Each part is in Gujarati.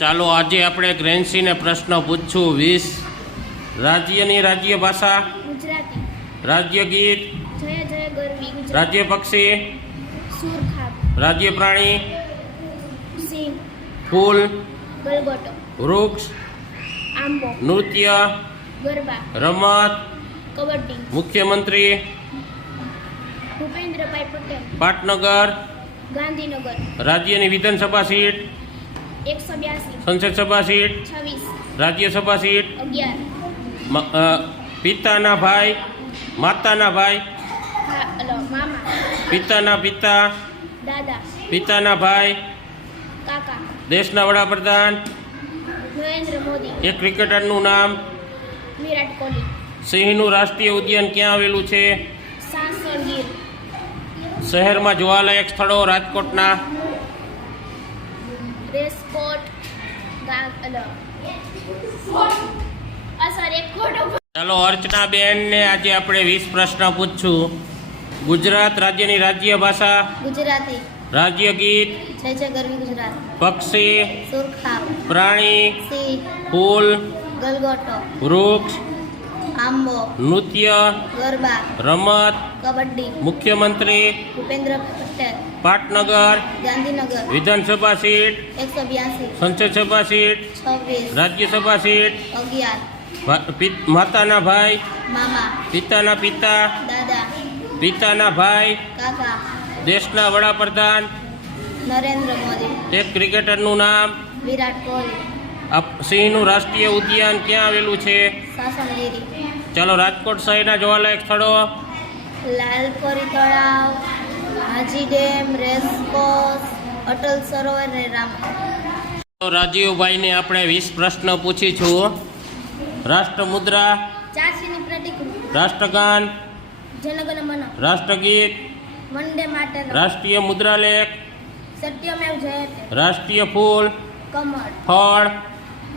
ચાલો આજે આપણે ગ્રેન્સીને પ્રશ્ન પૂછશું 20 રાજ્યની રાજ્ય ભાષા ગુજરાતી. રાજ્ય ગીત જય જય ગરવી ગુજરાતી. રાજ્ય પક્ષી સુરખાબ. રાજ્ય પ્રાણી સિંહ. ફૂલ ગલગોટો. વૃક્ષ આંબો. નૃત્ય ગરબા. રમત કબડ્ડી. મુખ્યમંત્રી ભૂપેન્દ્રભાઈ પટેલ. પાટનગર ગાંધીનગર. રાજ્યની વિધાનસભા સીટ 182. સંસદ સભા સીટ 26. રાજ્યસભા સીટ 11. પિતાના ભાઈ માતાના ભાઈ મામા. પિતાના પિતા દાદા. પિતાના ભાઈ કાકા. દેશના વડાપ્રધાન નરેન્દ્ર મોદી. એક ક્રિકેટરનું નામ વિરાટ કોહલી. સિંહનું રાષ્ટ્રીય ઉદ્યાન ક્યાં આવેલું છે સાસણ ગીર. શહેરમાં જોવાલાયક સ્થળો રાજકોટના રેસકોટ. ચાલો અર્ચનાબેનને આજે આપણે 20 પ્રશ્ન પૂછશું. ગુજરાત રાજ્યની રાજ્ય ભાષા ગુજરાતી. રાજ્ય ગીત જય જય ગરવી ગુજરાત. પક્ષી સુરખાબ. પ્રાણી સિંહ. ફૂલ ગલગોટો. વૃક્ષ આંબો. નૃત્ય ગરબા. રમત કબડ્ડી. મુખ્યમંત્રી ભૂપેન્દ્ર પટેલ. પાટનગર ગાંધીનગર. વિધાનસભા સીટ 182. સંસદ સભા સીટ 26. રાજ્યસભા સીટ 11. માતાના ભાઈ મામા. પિતાના પિતા દાદા. પિતાના ભાઈ કાકા. દેશના વડાપ્રધાન નરેન્દ્ર મોદી. એક ક્રિકેટરનું નામ વિરાટ કોહલી. સિંહનું રાષ્ટ્રીય ઉદ્યાન ક્યાં આવેલું છે સાસણગીરી. ચાલો રાજકોટ શહેરના જોવાલાયક સ્થળો લાલપરી તળાવ. હાજી ડેમ. રેસકોર્સ. અટલ સરોવર ને રામ. રાજીવભાઈને આપણે 20 પ્રશ્ન પૂછીશું. રાષ્ટ્રમુદ્રા ચારસીની પ્રતિકૃતિ. રાષ્ટ્રગાન જનગણ મન. રાષ્ટ્રગીત વંદે માતરમ. રાષ્ટ્રીય મુદ્રાલેખ સત્યમેવ જયતે. રાષ્ટ્રીય ફૂલ કમળ. ફળ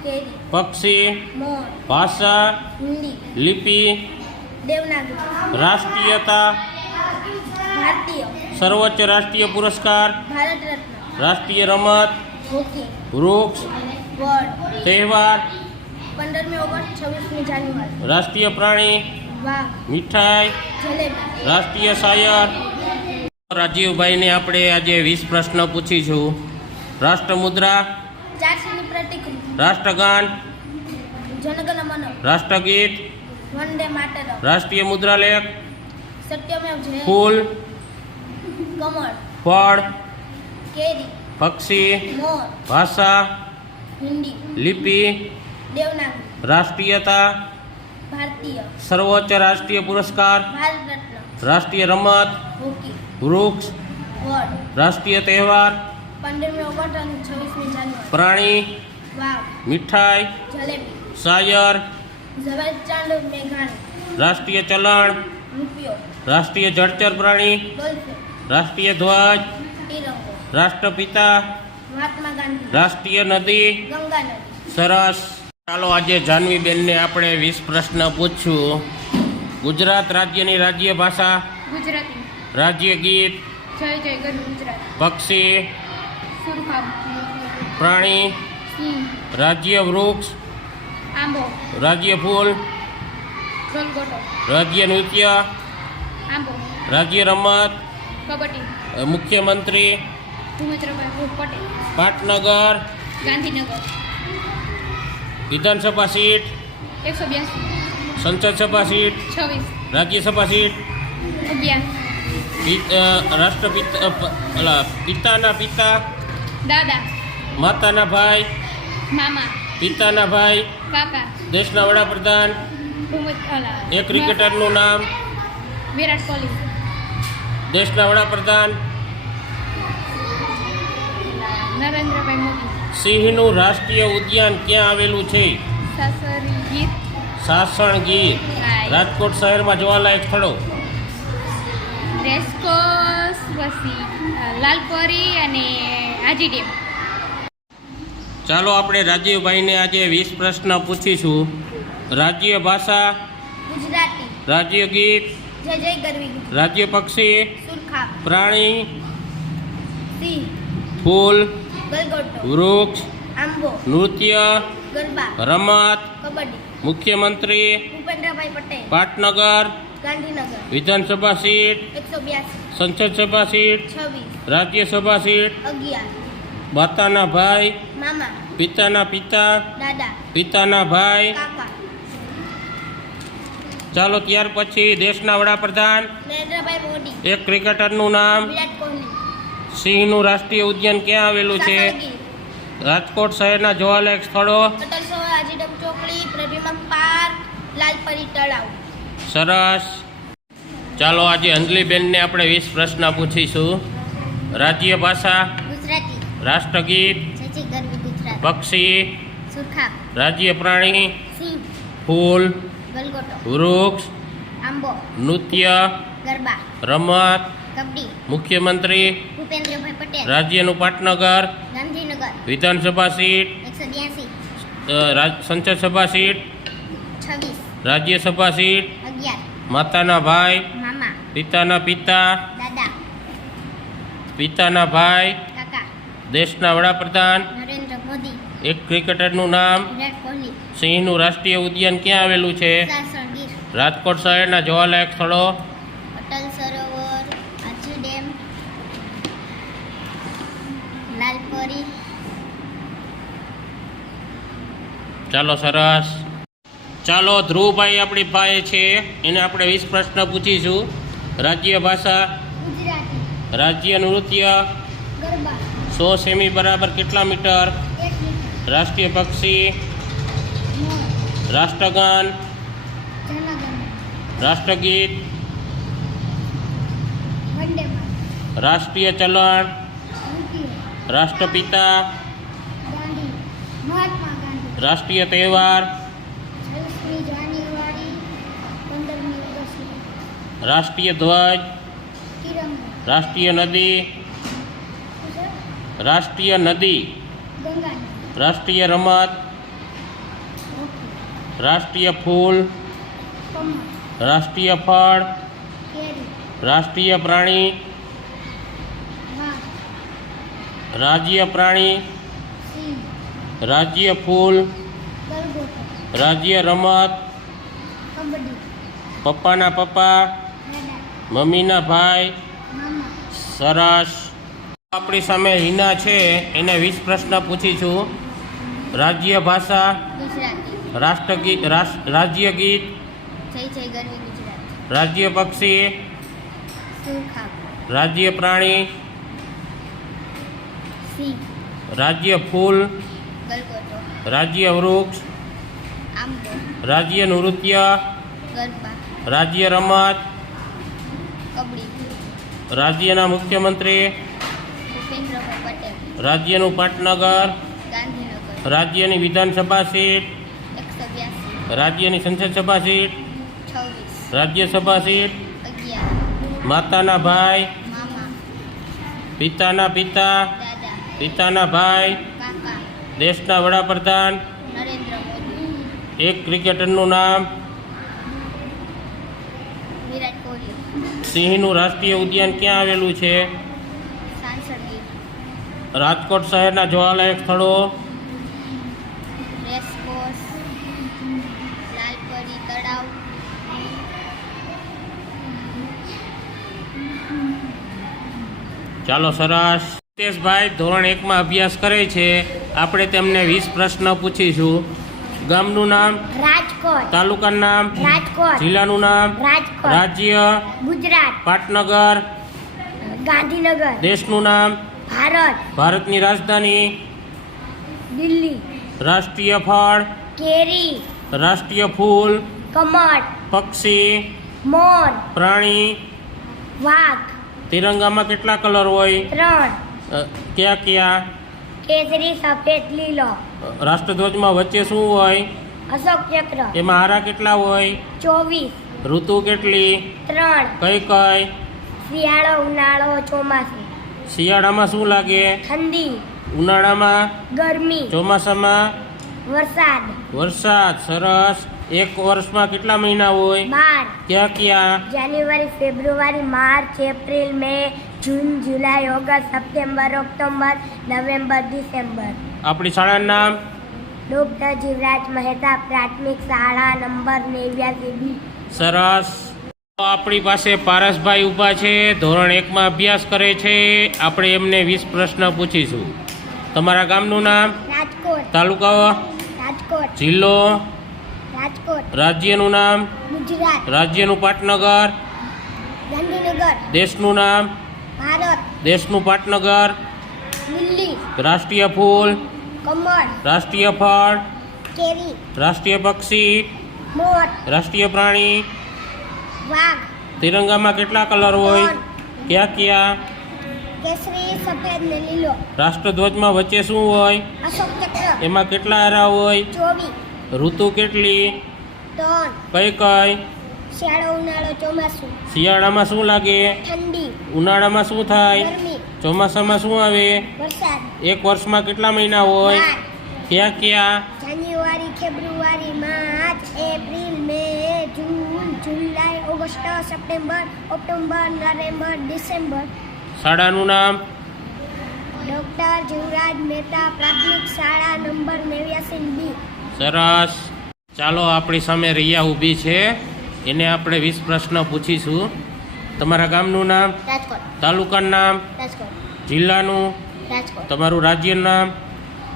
કેરી. પક્ષી મોર. ભાષા હિન્દી. લિપિ દેવનાગરી. રાષ્ટ્રીયતા ભારતીય. સર્વોચ્ચ રાષ્ટ્રીય પુરસ્કાર ભારત રત્ન. રાષ્ટ્રીય રમત હોકી. વૃક્ષ વર્ડ. તહેવાર 15મી ઓગસ્ટ. 26મી જાન્યુઆરી. રાષ્ટ્રીય પ્રાણી વાઘ. મીઠાઈ જલેબી. રાષ્ટ્રીય શાયર. રાજીવભાઈને આપણે આજે 20 પ્રશ્ન પૂછીશું. રાષ્ટ્રમુદ્રા ચારસીની પ્રતિકૃતિ. રાષ્ટ્રગાન જનગણ મન. રાષ્ટ્રગીત વંદે માતરમ. રાષ્ટ્રીય મુદ્રાલેખ સત્યમેવ જયતે. ફૂલ કમળ. ફળ કેરી. પક્ષી મોર. ભાષા હિન્દી. લિપિ દેવનાગરી. રાષ્ટ્રીયતા ભારતીય. સર્વોચ્ચ રાષ્ટ્રીય પુરસ્કાર ભારત રત્ન. રાષ્ટ્રીય રમત હોકી. વૃક્ષ વર્ડ. રાષ્ટ્રીય તહેવાર 15મી ઓગસ્ટ અને 26મી જાન્યુઆરી. પ્રાણી વાઘ. મીઠાઈ જલેબી. શાયર ઝવેરચંદ મેઘાણી. રાષ્ટ્રીય ચલણ રૂપિયો. રાષ્ટ્રીય જળચર પ્રાણી ડોલ્ફિન. રાષ્ટ્રીય ધ્વજ તિરંગો. રાષ્ટ્રપિતા મહાત્મા ગાંધી. રાષ્ટ્રીય નદી ગંગા નદી. સરસ. ચાલો આજે જાહ્નવીબેનને આપણે 20 પ્રશ્ન પૂછશું. ગુજરાત રાજ્યની રાજ્ય ભાષા ગુજરાતી. રાજ્ય ગીત જય જય ગરવી ગુજરાત. પક્ષી સુરખાબ. પ્રાણી સિંહ. રાજ્ય વૃક્ષ આંબો. રાજ્ય ફૂલ ગલગોટો. રાજ્ય નૃત્ય આંબો. રાજ્ય રમત કબડ્ડી. મુખ્યમંત્રી ભૂપેન્દ્રભાઈ પટેલ. પાટનગર ગાંધીનગર. વિધાનસભા સીટ 182. સંસદ સભા સીટ 26. રાજ્યસભા સીટ 11. રાષ્ટ્રપિતા પિતાના પિતા દાદા. માતાના ભાઈ મામા. પિતાના ભાઈ કાકા. દેશના વડાપ્રધાન એક ક્રિકેટરનું નામ વિરાટ કોહલી. દેશના વડાપ્રધાન નરેન્દ્રભાઈ મોદી. સિંહનું રાષ્ટ્રીય ઉદ્યાન ક્યાં આવેલું છે સાસરી ગીર. સાસણ ગીર. રાજકોટ શહેરમાં જોવાલાયક સ્થળો રેસકોર્સ. પછી લાલપરી અને હાજી ડેમ. ચાલો આપણે રાજીવભાઈને આજે 20 પ્રશ્ન પૂછીશું. રાજ્ય ભાષા ગુજરાતી. રાજ્ય ગીત જય જય ગરવી ગુજરાત. રાજ્ય પક્ષી સુરખાબ. પ્રાણી સિંહ. ફૂલ ગલગોટો. વૃક્ષ આંબો, નૃત્ય, ગરબા, રમત, કબડ્ડી, મુખ્યમંત્રી, ભૂપેન્દ્રભાઈ પટેલ, પાટનગર, ગાંધીનગર, વિધાનસભા સીટ, 182, સંસદ સભા સીટ, 26, રાજ્યસભા સીટ, 11, માતાના ભાઈ, મામા, પિતાના પિતા, દાદા, પિતાના ભાઈ. કાકા, ચાલો ત્યાર પછી દેશના વડાપ્રધાન, નરેન્દ્રભાઈ મોદી, એક ક્રિકેટરનું નામ, વિરાટ કોહલી, સિંહનું રાષ્ટ્રીય ઉદ્યાન ક્યાં આવેલું છે? સાસણગીર, રાજકોટ શહેરના જોવાલાયક સ્થળો. અટલ સરોવર, આજીડમ ચોકડી, પ્રદ્યુમન પાર્ક, લાલપરી તળાવ. સરસ. ચાલો આજે અંજલિબેનને આપણે 20 પ્રશ્ન પૂછીશું. રાજ્ય ભાષા, ગુજરાતી, રાષ્ટ્રગીત, જય જય ગરવી ગુજરાત, પક્ષી, સુરખા, રાજ્ય પ્રાણી, સિંહ, ફૂલ, ગલગોટો, વૃક્ષ, આંબો, નૃત્ય, ગરબા, રમત, કબડ્ડી, મુખ્યમંત્રી, ભૂપેન્દ્રભાઈ પટેલ, રાજ્યનું પાટનગર, ગાંધીનગર, વિધાનસભા સીટ, 182, સંસદ સભા સીટ, 26, રાજ્યસભા સીટ, 11, માતાના ભાઈ, મામા, પિતાના પિતા, દાદા, પિતાના ભાઈ, કાકા, દેશના વડાપ્રધાન, નરેન્દ્ર મોદી, એક ક્રિકેટરનું નામ, વિરાટ કોહલી, સિંહનું રાષ્ટ્રીય ઉદ્યાન ક્યાં આવેલું છે? સાસણગીર, રાજકોટ શહેરના જોવાલાયક સ્થળો. અટલ સરોવર, આજી ડેમ, લાલપરી. ચાલો સરસ. ચાલો ધ્રુવભાઈ આપણી પાસે છે, એને આપણે 20 પ્રશ્ન પૂછીશું. રાજ્ય ભાષા, ગુજરાતી, રાજ્ય નૃત્ય, ગરબા, 100 સેમી બરાબર કેટલા મીટર? 1 મીટર, રાષ્ટ્રીય પક્ષી, મોર, રાષ્ટ્રગાન, જનગણ, રાષ્ટ્રગીત, વંદે માતરમ, રાષ્ટ્રીય ચલણ, રૂપિયો, રાષ્ટ્રપિતા, ગાંધી, મહાત્મા ગાંધી, રાષ્ટ્રીય તહેવાર, 26મી જાન્યુઆરી, 15મી ઓગસ્ટ, રાષ્ટ્રીય ધ્વજ, તિરંગા, રાષ્ટ્રીય નદી, રાષ્ટ્રીય નદી, ગંગા, રાષ્ટ્રીય રમત, રાષ્ટ્રીય ફૂલ, કમળ, રાષ્ટ્રીય ફળ, કેરી, રાષ્ટ્રીય પ્રાણી, વાઘ, રાજ્ય પ્રાણી, સિંહ, રાજ્ય ફૂલ, ગલગોટો, રાજ્ય રમત, કબડ્ડી, પપ્પાના પપ્પા, દાદા, મમ્મીના ભાઈ. મામા. સરસ. આપણી સામે હિના છે, એને 20 પ્રશ્ન પૂછીશું. રાજ્ય ભાષા, ગુજરાતી, રાષ્ટ્રગીત, રાજ્ય ગીત, જય જય ગરવી ગુજરાત, રાજ્ય પક્ષી, સુરખા, રાજ્ય પ્રાણી, સિંહ, રાજ્ય ફૂલ, ગલગોટો, રાજ્ય વૃક્ષ, આંબો, રાજ્ય નૃત્ય, ગરબા, રાજ્ય રમત, કબડ્ડી, રાજ્યના મુખ્યમંત્રી, ભૂપેન્દ્રભાઈ પટેલ, રાજ્યનું પાટનગર, ગાંધીનગર, રાજ્યની વિધાનસભા સીટ, 182, રાજ્યની સંસદ સભા સીટ, 26, રાજ્યસભા સીટ, 11, માતાના ભાઈ, મામા, પિતાના પિતા, દાદા, પિતાના ભાઈ, કાકા, દેશના વડાપ્રધાન, નરેન્દ્ર મોદી, એક ક્રિકેટરનું નામ, વિરાટ કોહલી, સિંહનું રાષ્ટ્રીય ઉદ્યાન ક્યાં આવેલું છે? સાસણગીર, રાજકોટ શહેરના જોવાલાયક સ્થળો. રેસકોર્સ, લાલપરી તળાવ. ચાલો સરસ. હિતેશભાઈ ધોરણ 1માં અભ્યાસ કરે છે, આપણે તેમને 20 પ્રશ્ન પૂછીશું. ગામનું નામ, રાજકોટ, તાલુકાનું નામ, રાજકોટ, જિલ્લાનું નામ, રાજકોટ, રાજ્ય, ગુજરાત, પાટનગર, ગાંધીનગર, દેશનું નામ, ભારત, ભારતની રાજધાની, દિલ્હી, રાષ્ટ્રીય ફળ, કેરી, રાષ્ટ્રીય ફૂલ, કમળ, પક્ષી, મોર, પ્રાણી, વાઘ, તિરંગામાં કેટલા કલર હોય? 3, કયા કયા? કેસરી, સફેદ, લીલો, રાષ્ટ્રધ્વજમાં વચ્ચે શું હોય? અશોક ચક્ર, એમાં હારા કેટલા હોય? 24, ઋતુ કેટલી? 3, કઈ કઈ? શિયાળો, ઉનાળો, ચોમાસું, શિયાળામાં શું લાગે? ઠંડી, ઉનાળામાં? ગરમી, ચોમાસામાં? વરસાદ. વરસાદ. સરસ. એક વર્ષમાં કેટલા મહિના હોય? 12, ક્યાં ક્યાં? જાન્યુઆરી, ફેબ્રુઆરી, માર્ચ, એપ્રિલ, મે, જૂન, જુલાઈ, ઓગસ્ટ, સપ્ટેમ્બર, ઓક્ટોબર, નવેમ્બર, ડિસેમ્બર. આપણી શાળાનું નામ? ડૉક્ટર જીવરાજ મહેતા પ્રાથમિક શાળા નંબર 89B. સરસ. તો આપણી પાસે પારસભાઈ ઊભા છે, ધોરણ 1માં અભ્યાસ કરે છે. આપણે એમને 20 પ્રશ્ન પૂછીશું. તમારા ગામનું નામ? રાજકોટ. તાલુકો? રાજકોટ. જિલ્લો? રાજકોટ. રાજ્યનું નામ? ગુજરાત. રાજ્યનું પાટનગર? ગાંધીનગર. દેશનું નામ? ભારત. દેશનું પાટનગર? દિલ્હી. રાષ્ટ્રીય ફૂલ? કમળ. રાષ્ટ્રીય ફળ? કેરી. રાષ્ટ્રીય પક્ષી? મોર. રાષ્ટ્રીય પ્રાણી? વાઘ. તિરંગામાં કેટલા કલર હોય? કયા કયા? કેસરી, સફેદ ને લીલો. રાષ્ટ્રધ્વજમાં વચ્ચે શું હોય? અશોક ચક્ર. એમાં કેટલા આરા હોય? 24. ઋતુ કેટલી? 3. કઈ કઈ? શિયાળો, ઉનાળો, ચોમાસું. શિયાળામાં શું લાગે? ઠંડી. ઉનાળામાં શું થાય? ગરમી. ચોમાસામાં શું આવે? વરસાદ. એક વર્ષમાં કેટલા મહિના હોય? 12. કયા કયા? જાન્યુઆરી, ફેબ્રુઆરી, માર્ચ, એપ્રિલ, મે, જૂન, જુલાઈ, ઓગસ્ટ, સપ્ટેમ્બર, ઓક્ટોબર, નવેમ્બર, ડિસેમ્બર. શાળાનું નામ? ડૉક્ટર જીવરાજ મહેતા પ્રાથમિક શાળા નંબર 89B. સરસ. ચાલો, આપણી સામે રિયા ઊભી છે, એને આપણે 20 પ્રશ્ન પૂછીશું. તમારા ગામનું નામ? રાજકોટ. તાલુકાનું નામ? રાજકોટ. જિલ્લાનું? રાજકોટ. તમારું રાજ્યનું નામ?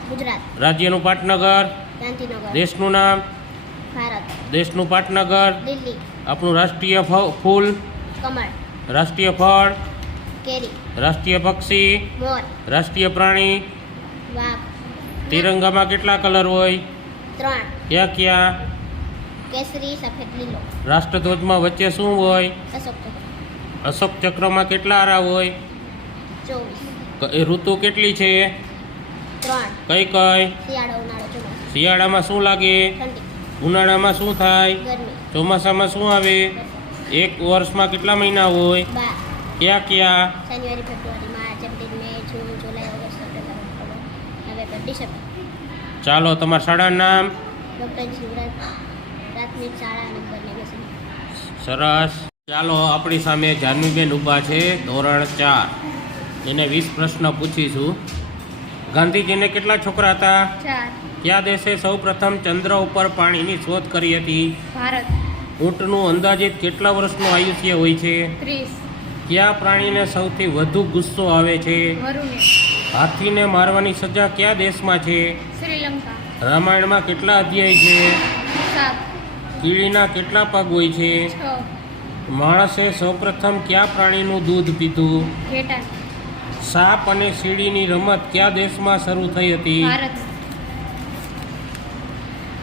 ગુજરાત. રાજ્યનું પાટનગર? ગાંધીનગર. દેશનું નામ? ભારત. દેશનું પાટનગર? દિલ્હી. આપણું રાષ્ટ્રીય ફૂલ? કમળ. રાષ્ટ્રીય ફળ? કેરી. રાષ્ટ્રીય પક્ષી? મોર. રાષ્ટ્રીય પ્રાણી? વાઘ. તિરંગામાં કેટલા કલર હોય? 3. કયા કયા? કેસરી, સફેદ, લીલો. રાષ્ટ્રધ્વજમાં વચ્ચે શું હોય? અશોક ચક્ર. અશોક ચક્રમાં કેટલા આરા હોય? 24. એ ઋતુ કેટલી છે? 3. કઈ કઈ? શિયાળો, ઉનાળો, ચોમાસું. શિયાળામાં શું લાગે? ઠંડી. ઉનાળામાં શું થાય? ગરમી. ચોમાસામાં શું આવે? એક વર્ષમાં કેટલા મહિના હોય? 12. કયા કયા? જાન્યુઆરી, ફેબ્રુઆરી, માર્ચ, એપ્રિલ, મે, જૂન, જુલાઈ, ઓગસ્ટ, સપ્ટેમ્બર, ઓક્ટોબર, નવેમ્બર, ડિસેમ્બર. ચાલો, તમારા શાળાનું નામ? ડૉક્ટર જીવરાજ પ્રાથમિક શાળા નંબર 89. સરસ. ચાલો, આપણી સામે જાનવીબેન ઊભા છે, ધોરણ 4. એને 20 પ્રશ્ન પૂછીશું. ગાંધીજીને કેટલા છોકરા હતા? 4. કયા દેશે સૌ પ્રથમ ચંદ્ર ઉપર પાણીની શોધ કરી હતી? ભારત. ઊંટનું અંદાજિત કેટલા વર્ષનું આયુષ્ય હોય છે? 30. કયા પ્રાણીને સૌથી વધુ ગુસ્સો આવે છે? વરુણે. હાથીને મારવાની સજા કયા દેશમાં છે? શ્રીલંકા. રામાયણમાં કેટલા અધ્યાય છે? 7. કીડીના કેટલા પગ હોય છે? 6. માણસે સૌપ્રથમ કયા પ્રાણીનું દૂધ પીધું? ઘેટાં. સાપ અને સીડીની રમત કયા દેશમાં શરૂ થઈ હતી? ભારત.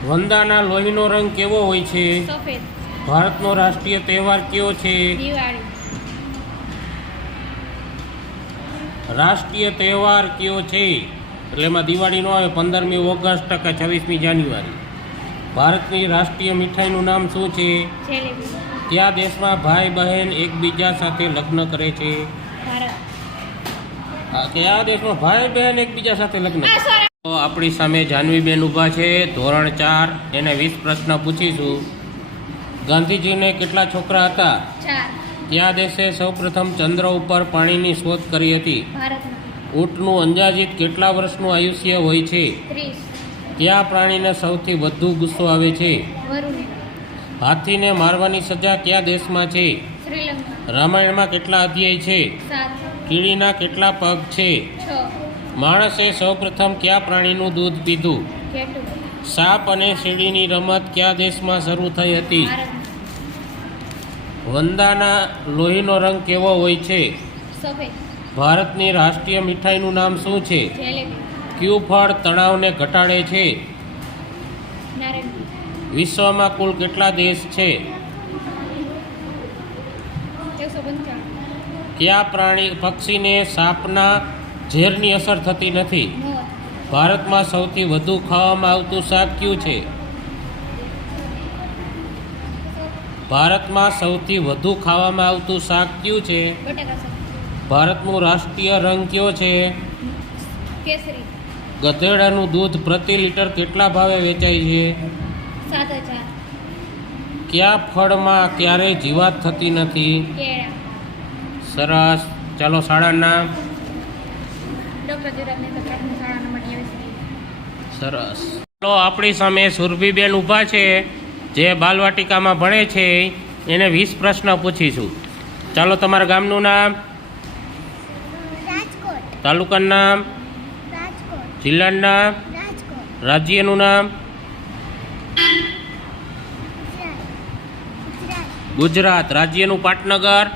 વંદાના લોહીનો રંગ કેવો હોય છે? સફેદ. ભારતનો રાષ્ટ્રીય તહેવાર કયો છે? દિવાળી. રાષ્ટ્રીય તહેવાર કયો છે? એટલે એમાં દિવાળી નો આવે. 15મી ઓગસ્ટ કે 26મી જાન્યુઆરી. ભારતની રાષ્ટ્રીય મીઠાઈનું નામ શું છે? જલેબી. કયા દેશમાં ભાઈ બહેન એકબીજા સાથે લગ્ન કરે છે? ભારત. કયા દેશમાં ભાઈ બહેન એકબીજા સાથે લગ્ન કરે? તો આપણી સામે જાનવીબેન ઊભા છે, ધોરણ 4. એને 20 પ્રશ્ન પૂછીશું. ગાંધીજીને કેટલા છોકરા હતા? 4. કયા દેશે સૌપ્રથમ ચંદ્ર ઉપર પાણીની શોધ કરી હતી? ભારતમાં. ઊંટનું અંદાજિત કેટલા વર્ષનું આયુષ્ય હોય છે? 30. કયા પ્રાણીને સૌથી વધુ ગુસ્સો આવે છે? વરુણે. હાથીને મારવાની સજા કયા દેશમાં છે? શ્રીલંકા. રામાયણમાં કેટલા અધ્યાય છે? 7. કીડીના કેટલા પગ છે? 6. માણસે સૌપ્રથમ કયા પ્રાણીનું દૂધ પીધું? ઘેટું. સાપ અને સીડીની રમત કયા દેશમાં શરૂ થઈ હતી? ભારતમાં. વંદાના લોહીનો રંગ કેવો હોય છે? સફેદ. ભારતની રાષ્ટ્રીય મીઠાઈનું નામ શું છે? જલેબી. કયું ફળ તણાવને ઘટાડે છે? નારંગી. વિશ્વમાં કુલ કેટલા દેશ છે? 195. કયા પક્ષીને સાપના ઝેરની અસર થતી નથી? મોર. ભારતમાં સૌથી વધુ ખાવામાં આવતું શાક કયું છે? ભારતમાં સૌથી વધુ ખાવામાં આવતું શાક કયું છે? બટાકા શાક. ભારતનું રાષ્ટ્રીય રંગ કયો છે? કેસરી. ગધેડાનું દૂધ પ્રતિ લીટર કેટલા ભાવે વેચાય છે? 7,000. કયા ફળમાં ક્યારેય જીવાત થતી નથી? કેળા. સરસ. ચાલો, શાળાના નામ? ડૉક્ટર જીવરાજ મહેતા પ્રાથમિક શાળા નંબર 89. સરસ. ચાલો આપણી સામે સુરભીબેન ઊભા છે, જે બાલવાટિકામાં ભણે છે. એને 20 પ્રશ્ન પૂછીશું. ચાલો, તમારા ગામનું નામ, રાજકોટ, તાલુકાનું નામ, રાજકોટ, જિલ્લાનું નામ, રાજકોટ, રાજ્યનું નામ, ગુજરાત, ગુજરાત. રાજ્યનું પાટનગર.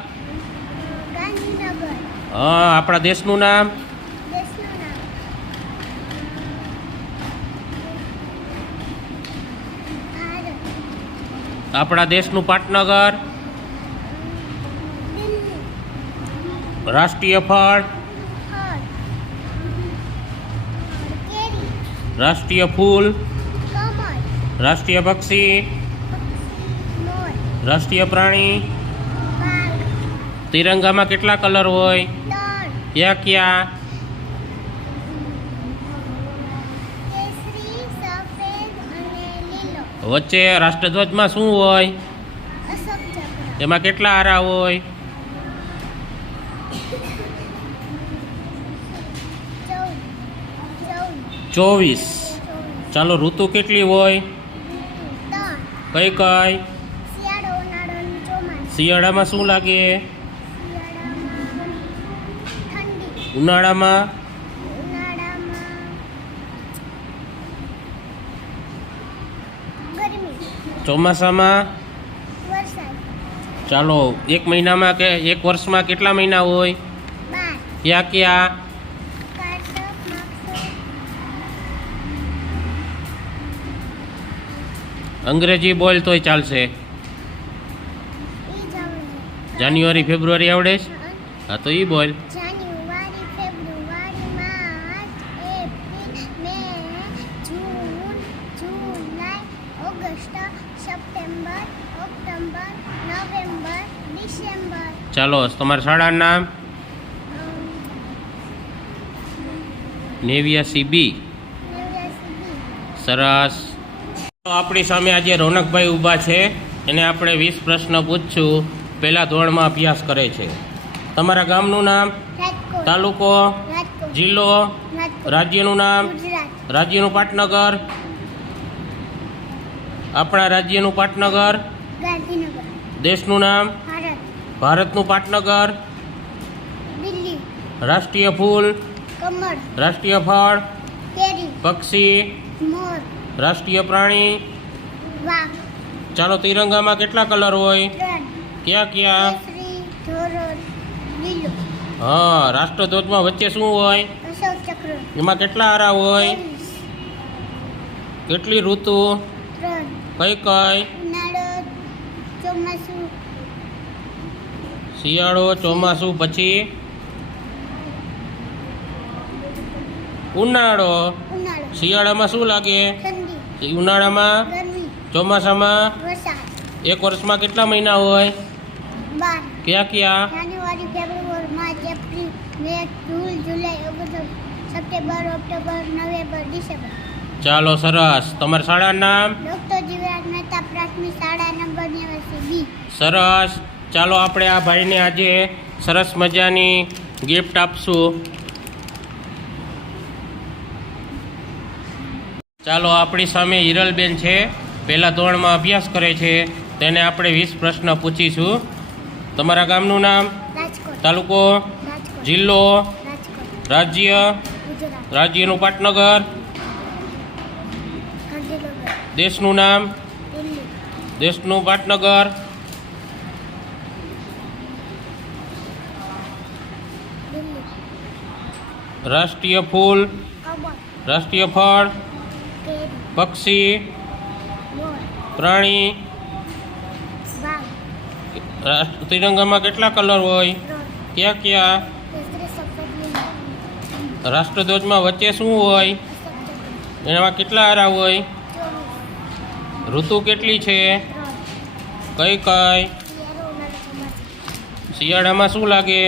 ગાંધીનગર, હા, આપણા દેશનું નામ, દેશનું નામ, ભારત, આપણા દેશનું પાટનગર, દિલ્હી, રાષ્ટ્રીય ફળ, ફળ, કેરી, રાષ્ટ્રીય ફૂલ, કમળ, રાષ્ટ્રીય પક્ષી, મોર, રાષ્ટ્રીય પ્રાણી. વાઘ, તિરંગામાં કેટલા કલર હોય? 3, ક્યાં ક્યાં? કેસરી, સફેદ અને લીલો, વચ્ચે રાષ્ટ્રધ્વજમાં શું હોય? અશોક ચક્ર, એમાં કેટલા આરા હોય? 24. ચાલો, ઋતુ કેટલી હોય? 3, કઈ કઈ? શિયાળો, ઉનાળો અને ચોમાસું. શિયાળામાં શું લાગે? શિયાળામાં ઠંડી, ઉનાળામાં? ઉનાળામાં ગરમી, ચોમાસામાં? વરસાદ. ચાલો, એક મહિનામાં કે એક વર્ષમાં કેટલા મહિના હોય? 12, ક્યાં ક્યાં? કારતક, માગસર, અંગ્રેજી બોલ તોય ચાલશે. ઈ જવાનું. જાન્યુઆરી ફેબ્રુઆરી આવડે છે? હા, તો એ બોલ. જાન્યુઆરી, ફેબ્રુઆરી, માર્ચ, એપ્રિલ, મે, જૂન, જુલાઈ, ઓગસ્ટ, સપ્ટેમ્બર, ઓક્ટોબર, નવેમ્બર, ડિસેમ્બર. ચાલો, તમારા શાળાનું નામ? નેવ્યાસી બી. સરસ. તો આપણી સામે આજે રોનકભાઈ ઊભા છે. એને આપણે 20 પ્રશ્ન પૂછશું. પહેલા ધોરણમાં અભ્યાસ કરે છે. તમારા ગામનું નામ, રાજકોટ, તાલુકો, રાજકોટ, જિલ્લો, રાજકોટ, રાજ્યનું નામ, ગુજરાત, રાજ્યનું પાટનગર, આપણા રાજ્યનું પાટનગર, ગાંધીનગર, દેશનું નામ, ભારત, ભારતનું પાટનગર, દિલ્હી, રાષ્ટ્રીય ફૂલ, કમળ, રાષ્ટ્રીય ફળ, કેરી, પક્ષી, મોર, રાષ્ટ્રીય પ્રાણી. વાઘ. ચાલો, તિરંગામાં કેટલા કલર હોય? 3, ક્યાં ક્યાં? કેસરી, ધોરણ, લીલો, હા, રાષ્ટ્રધ્વજમાં વચ્ચે શું હોય? અશોક ચક્ર, એમાં કેટલા આરા હોય? 23, કેટલી ઋતુ? 3, કઈ કઈ? ઉનાળો, ચોમાસું, શિયાળો, ચોમાસું, પછી ઉનાળો. ઉનાળો, શિયાળામાં શું લાગે? ઠંડી, ઉનાળામાં? ગરમી, ચોમાસામાં? વરસાદ. એક વર્ષમાં કેટલા મહિના હોય? 12, ક્યાં ક્યાં? જાન્યુઆરી, ફેબ્રુઆરી, માર્ચ, એપ્રિલ, મે, જૂન, જુલાઈ, ઓગસ્ટ, સપ્ટેમ્બર, ઓક્ટોબર, નવેમ્બર, ડિસેમ્બર. ચાલો, સરસ. તમારા શાળાનું નામ? ડૉક્ટર જીવરાજ મહેતા પ્રાથમિક શાળા નંબર 89 બી. સરસ. ચાલો, આપણે આ ભાઈને આજે સરસ મજાની ગિફ્ટ આપશું. ચાલો, આપણી સામે હિરલબેન છે. પહેલા ધોરણમાં અભ્યાસ કરે છે. તેને આપણે 20 પ્રશ્ન પૂછીશું. તમારા ગામનું નામ, રાજકોટ, તાલુકો, રાજકોટ, જિલ્લો, રાજકોટ, રાજ્ય, ગુજરાત, રાજ્યનું પાટનગર, ગાંધીનગર, દેશનું નામ, દિલ્હી, દેશનું પાટનગર, દિલ્હી, રાષ્ટ્રીય ફૂલ, કમળ, રાષ્ટ્રીય ફળ, કેરી, પક્ષી, મોર, પ્રાણી. વાઘ. તિરંગામાં કેટલા કલર હોય? 3, ક્યાં ક્યાં? કેસરી, સફેદ, લીલો, રાષ્ટ્રધ્વજમાં વચ્ચે શું હોય? અશોક ચક્ર, એમાં કેટલા આરા હોય? 24, ઋતુ કેટલી છે? 3, કઈ કઈ? શિયાળો, ઉનાળો, ચોમાસું, શિયાળામાં શું લાગે?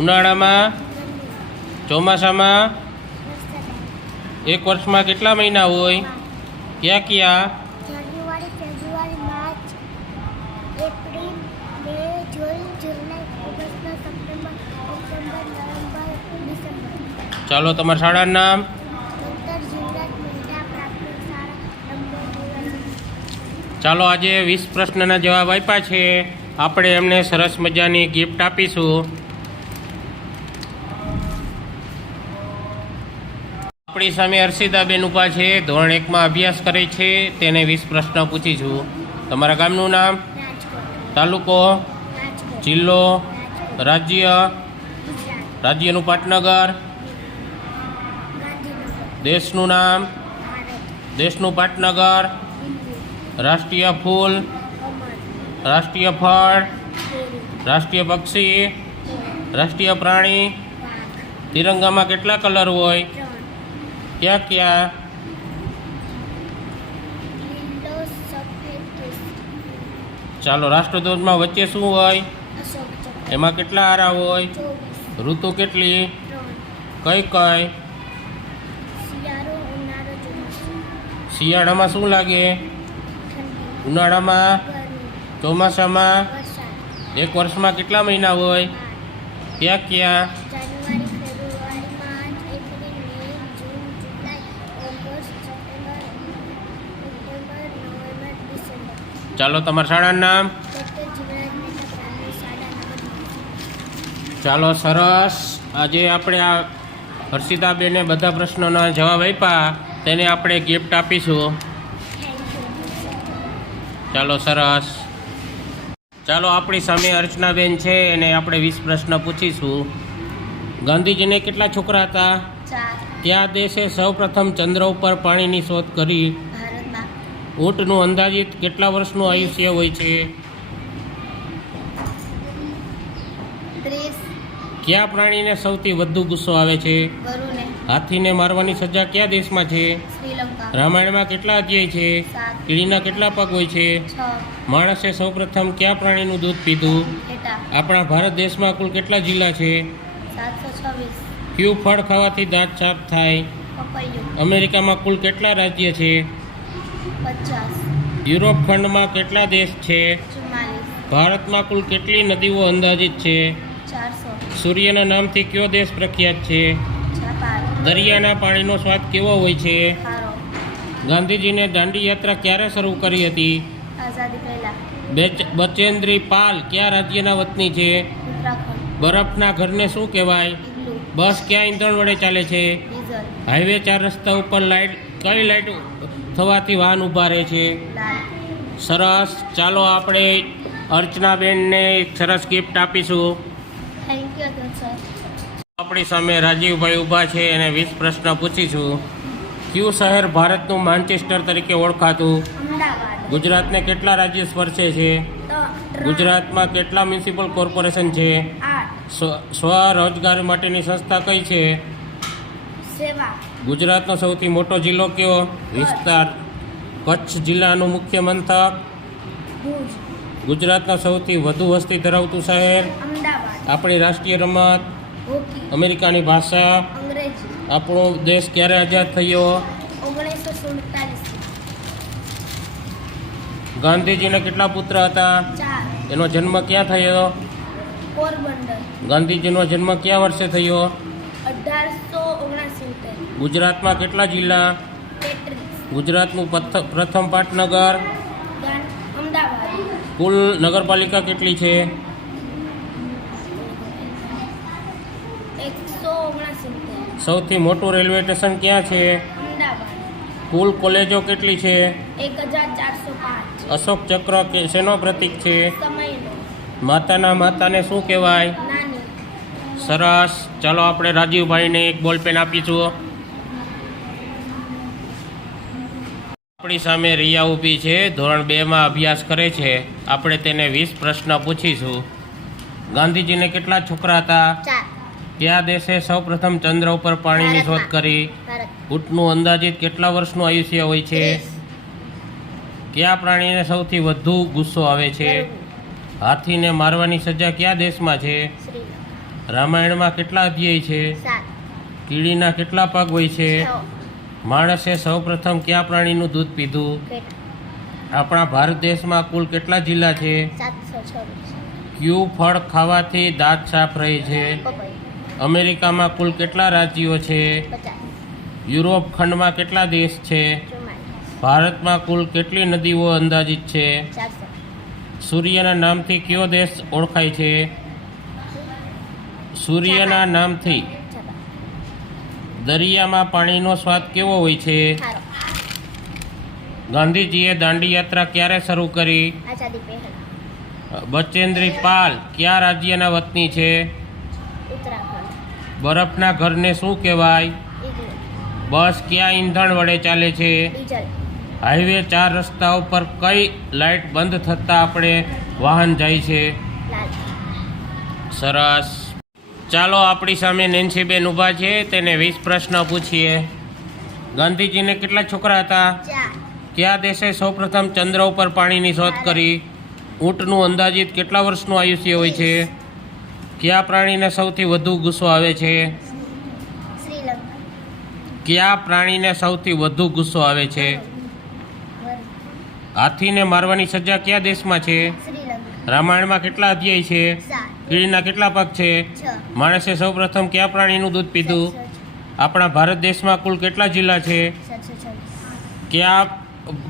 ઉનાળામાં? ગરમી, ચોમાસામાં? વરસાદ. એક વર્ષમાં કેટલા મહિના હોય? ક્યાં ક્યાં? જાન્યુઆરી, ફેબ્રુઆરી, માર્ચ, એપ્રિલ, મે, જૂન, જુલાઈ, ઓગસ્ટ, સપ્ટેમ્બર, ઓક્ટોબર, નવેમ્બર, ડિસેમ્બર. ચાલો, તમારા શાળાનું નામ? ડૉક્ટર જીવરાજ મહેતા ચાલો આજે 20 પ્રશ્નના જવાબ આપ્યા છે. આપણે એમને સરસ મજાની ગિફ્ટ આપીશું. આપણી સામે હર્ષિતાબેન ઊભા છે. ધોરણ 1માં અભ્યાસ કરે છે. તેને 20 પ્રશ્ન પૂછીશું. તમારા ગામનું નામ, રાજકોટ, તાલુકો, રાજકોટ, જિલ્લો, રાજકોટ, રાજ્ય, ગુજરાત, રાજ્યનું પાટનગર, ગાંધીનગર, દેશનું નામ, ભારત, દેશનું પાટનગર, ઇન્ડિયા, રાષ્ટ્રીય ફૂલ, અમર, રાષ્ટ્રીય ફળ, કેરી, રાષ્ટ્રીય પક્ષી, રાષ્ટ્રીય પ્રાણી, વાઘ, તિરંગામાં કેટલા કલર હોય, 3, ક્યાં ક્યાં, લીલો, સફેદ, કેસરી, ચાલો રાષ્ટ્રધ્વજમાં વચ્ચે શું હોય, અશોક ચક્ર, એમાં કેટલા આરા હોય, 24, ઋતુ કેટલી, 3, કઈ કઈ, શિયાળો, ઉનાળો, ચોમાસું, શિયાળામાં શું લાગે, ઠંડી, ઉનાળામાં, ગરમી, ચોમાસામાં, વરસાદ, એક વર્ષમાં કેટલા મહિના હોય, 8, ક્યાં ક્યાં, જાન્યુઆરી, ફેબ્રુઆરી, માર્ચ, એપ્રિલ, મે, જૂન, જુલાઈ, ઓગસ્ટ, સપ્ટેમ્બર, ઓક્ટોબર, નવેમ્બર, ડિસેમ્બર. ચાલો તમારા શાળાનું નામ, ડૉક્ટર જીવરાજ મહેતા પ્રાથમિક શાળા નવદીપ. ચાલો સરસ. આજે આપણે આ હર્ષિતાબેને બધા પ્રશ્નોના જવાબ આપ્યા, તેને આપણે ગિફ્ટ આપીશું. Thank you. ચાલો સરસ. ચાલો આપણી સામે અર્ચનાબેન છે, એને આપણે 20 પ્રશ્ન પૂછીશું. ગાંધીજીને કેટલા છોકરા હતા? 4. કયા દેશે સૌપ્રથમ ચંદ્ર ઉપર પાણીની શોધ કરી? ભારતમાં. ઊંટનું અંદાજિત કેટલા વર્ષનું આયુષ્ય હોય છે? 30. કયા પ્રાણીને સૌથી વધુ ગુસ્સો આવે છે? ગરુને. હાથીને મારવાની સજા કયા દેશમાં છે? શ્રીલંકા. રામાયણમાં કેટલા અધ્યાય છે? 7. કીડીના કેટલા પગ હોય છે? 6. માણસે સૌપ્રથમ કયા પ્રાણીનું દૂધ પીધું? ઘેટા. આપણા ભારત દેશમાં કુલ કેટલા જિલ્લા છે? 726. કયું ફળ ખાવાથી દાંત સાફ થાય? પપૈયું. અમેરિકામાં કુલ કેટલા રાજ્ય છે? 50. યુરોપ ખંડમાં કેટલા દેશ છે? 44. ભારતમાં કુલ કેટલી નદીઓ અંદાજિત છે? 400. સૂર્યના નામથી કયો દેશ પ્રખ્યાત છે? જાપાન. દરિયાના પાણીનો સ્વાદ કેવો હોય છે? ખારો. ગાંધીજીને દાંડી યાત્રા ક્યારે શરૂ કરી હતી? આઝાદી પહેલા. બચેન્દ્રી પાલ કયા રાજ્યના વતની છે? ઉત્તરાખંડ. બરફના ઘરને શું કહેવાય? ઇગ્લુ. બસ કયા ઈંધણ વડે ચાલે છે? ડીઝલ. હાઈવે 4 રસ્તા ઉપર કઈ લાઈટ થવાથી વાહન ઊભા રહે છે? લાલ. સરસ. ચાલો આપણે અર્ચનાબેનને એક સરસ ગિફ્ટ આપીશું. Thank you sir. આપણી સામે રાજીવભાઈ ઊભા છે, એને 20 પ્રશ્ન પૂછીશું. કયું શહેર ભારતનું માન્ચેસ્ટર તરીકે ઓળખાતું? અમદાવાદ. ગુજરાતને કેટલા રાજ્ય સ્પર્શે છે? ગુજરાતમાં કેટલા મ્યુનિસિપલ કોર્પોરેશન છે? 8. સ્વરોજગાર માટેની સંસ્થા કઈ છે? સેવા. ગુજરાતનો સૌથી મોટો જિલ્લો કયો? વિસ્તાર. કચ્છ જિલ્લાનું મુખ્ય મથક? ભુજ. ગુજરાતના સૌથી વધુ વસ્તી ધરાવતું શહેર? અમદાવાદ. આપણી રાષ્ટ્રીય રમત? હોકી. અમેરિકાની ભાષા? અંગ્રેજી. આપણો દેશ ક્યારે આઝાદ થયો? 1947. ગાંધીજીને કેટલા પુત્ર હતા? 4. એનો જન્મ ક્યાં થયો? પોરબંદર. ગાંધીજીનો જન્મ કયા વર્ષે થયો? 1869. ગુજરાતમાં કેટલા જિલ્લા? 33. ગુજરાતનું પ્રથમ પાટનગર? અમદાવાદ. કુલ નગરપાલિકા કેટલી છે? 169. સૌથી મોટું રેલવે સ્ટેશન ક્યાં છે? અમદાવાદ. કુલ કોલેજો કેટલી છે? 1405. અશોક ચક્ર શેનો પ્રતીક છે? સમયનો. માતાને શું કહેવાય? નાની. સરસ. ચાલો આપણે રાજીવભાઈને એક બોલપેન આપીશું. આપણી સામે રિયા ઊભી છે, ધોરણ 2માં અભ્યાસ કરે છે. આપણે તેને 20 પ્રશ્ન પૂછીશું. ગાંધીજીને કેટલા છોકરા હતા? 4. કયા દેશે સૌપ્રથમ ચંદ્ર ઉપર પાણીની શોધ કરી? ભારત. ઊંટનું અંદાજિત કેટલા વર્ષનું આયુષ્ય હોય છે? 30. કયા પ્રાણીને સૌથી વધુ ગુસ્સો આવે છે? હાથીને મારવાની સજા કયા દેશમાં છે? શ્રીલંકા. રામાયણમાં કેટલા અધ્યાય છે? 7. કીડીના કેટલા પગ હોય છે? 6. માણસે સૌપ્રથમ કયા પ્રાણીનું દૂધ પીધું? ઘેટા. આપણા ભારત દેશમાં કુલ કેટલા જિલ્લા છે? 726. કયું ફળ ખાવાથી દાંત સાફ રહે છે? પપૈયું. અમેરિકામાં કુલ કેટલા રાજ્યો છે? 50. યુરોપ ખંડમાં કેટલા દેશ છે? 44. ભારતમાં કુલ કેટલી નદીઓ અંદાજિત છે? 400. સૂર્યના નામથી કયો દેશ ઓળખાય છે? સૂર્યના નામથી. જાપાન. દરિયામાં પાણીનો સ્વાદ કેવો હોય છે? ખારો. ગાંધીજીએ દાંડી યાત્રા ક્યારે શરૂ કરી? આઝાદી પહેલા. બચેન્દ્રી પાલ કયા રાજ્યના વતની છે? ઉત્તરાખંડ. બરફના ઘરને શું કહેવાય? ઇગ્લુ. બસ કયા ઈંધણ વડે ચાલે છે? ડીઝલ. હાઈવે 4 રસ્તાઓ પર કઈ લાઇટ બંધ થતાં આપણે વાહન જાય છે? લાલ. સરસ. ચાલો આપણી સામે નેન્સીબેન ઊભા છે, તેને 20 પ્રશ્ન પૂછીએ. ગાંધીજીને કેટલા છોકરા હતા? 4. કયા દેશે સૌપ્રથમ ચંદ્ર ઉપર પાણીની શોધ કરી? ઊંટનું અંદાજિત કેટલા વર્ષનું આયુષ્ય હોય છે? કયા પ્રાણીને સૌથી વધુ ગુસ્સો આવે છે? શ્રીલંકા. કયા પ્રાણીને સૌથી વધુ ગુસ્સો આવે છે? હાથીને મારવાની સજા કયા દેશમાં છે? શ્રીલંકા. રામાયણમાં કેટલા અધ્યાય છે? 7. કીડીના કેટલા પગ છે? 6. માણસે સૌપ્રથમ કયા પ્રાણીનું દૂધ પીધું? આપણા ભારત દેશમાં કુલ કેટલા જિલ્લા છે? 726.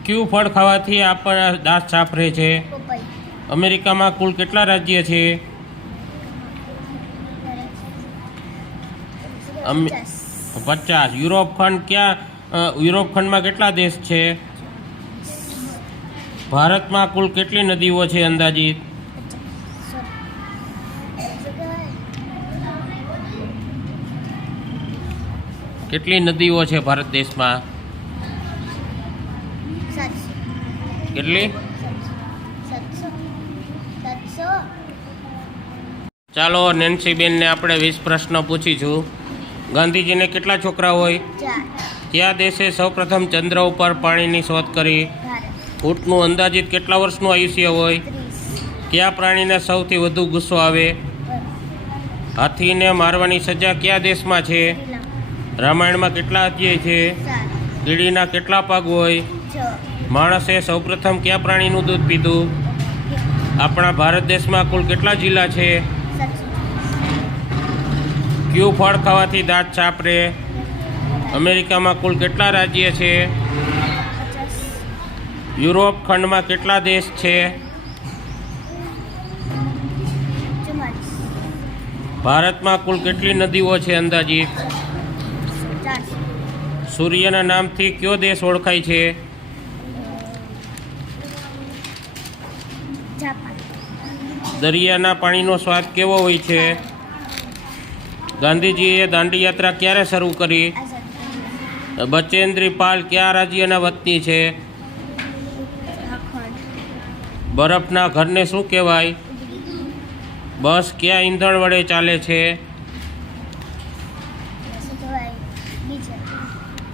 કયું ફળ ખાવાથી આપણા દાંત સાફ રહે છે? પપૈયા. અમેરિકામાં કુલ કેટલા રાજ્ય છે? 50. યુરોપ ખંડમાં કેટલા દેશ છે? ભારતમાં કુલ કેટલી નદીઓ છે અંદાજિત? કેટલી નદીઓ છે ભારત દેશમાં? 700. કેટલી? 700. ચાલો નેન્સીબેનને આપણે 20 પ્રશ્ન પૂછીશું. ગાંધીજીને કેટલા છોકરા હોય? 4. કયા દેશે સૌપ્રથમ ચંદ્ર ઉપર પાણીની શોધ કરી? ભારત. ઊંટનું અંદાજિત કેટલા વર્ષનું આયુષ્ય હોય? 30. કયા પ્રાણીને સૌથી વધુ ગુસ્સો આવે? હાથીને મારવાની સજા કયા દેશમાં છે? શ્રીલંકા. રામાયણમાં કેટલા અધ્યાય છે? 7. કીડીના કેટલા પગ હોય? 6. માણસે સૌપ્રથમ કયા પ્રાણીનું દૂધ પીધું? આપણા ભારત દેશમાં કુલ કેટલા જિલ્લા છે? 700. કયું ફળ ખાવાથી દાંત સાફ રહે? અમેરિકામાં કુલ કેટલા રાજ્ય છે? 50. યુરોપ ખંડમાં કેટલા દેશ છે? 44. ભારતમાં કુલ કેટલી નદીઓ છે અંદાજિત? 400. સૂર્યના નામથી કયો દેશ ઓળખાય છે? જાપાન. દરિયાના પાણીનો સ્વાદ કેવો હોય છે? ગાંધીજીએ દાંડી યાત્રા ક્યારે શરૂ કરી? આઝાદી. બચેન્દ્રી પાલ કયા રાજ્યના વતની છે? ઉત્તરાખંડ. બરફના ઘરને શું કહેવાય? બસ કયા ઈંધણ વડે ચાલે છે? શું કહેવાય? ડીઝલ.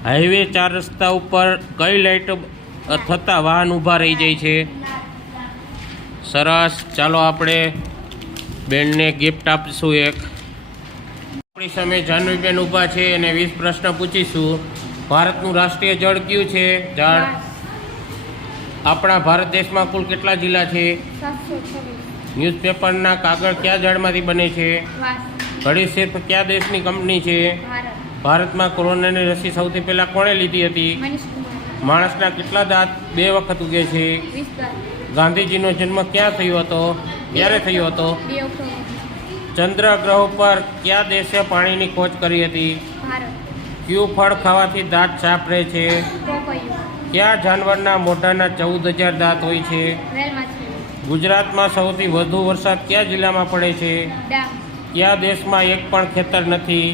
હાઈવે 4 રસ્તા ઉપર કઈ લાઇટ થતાં વાહન ઊભા રહી જાય છે? સરસ. ચાલો આપણે બેનને ગિફ્ટ આપીશું એક. આપણી સામે જાહ્નવીબેન ઊભા છે અને 20 પ્રશ્ન પૂછીશું. ભારતનું રાષ્ટ્રીય જળ કયું છે? જળ. આપણા ભારત દેશમાં કુલ કેટલા જિલ્લા છે? 726. ન્યૂઝપેપરના કાગળ કયા જળમાંથી બને છે? ઘડી સિર્ફ કયા દેશની કંપની છે? ભારત. ભારતમાં કોરોનાની રસી સૌથી પહેલાં કોણે લીધી હતી? મનીષ કુમાર. માણસના કેટલા દાંત 2 વખત ઉગે છે? 20. ગાંધીજીનો જન્મ ક્યાં થયો હતો? ક્યારે થયો હતો? 2 ઓક્ટોબર. ચંદ્ર ગ્રહ પર કયા દેશે પાણીની ખોજ કરી હતી? ભારત. કયું ફળ ખાવાથી દાંત સાફ રહે છે? પપૈયું. કયા જાનવરના મોઢાના 14,000 દાંત હોય છે? વેલ માછલી. ગુજરાતમાં સૌથી વધુ વરસાદ કયા જિલ્લામાં પડે છે? ડાંગ. કયા દેશમાં એક પણ ખેતર નથી?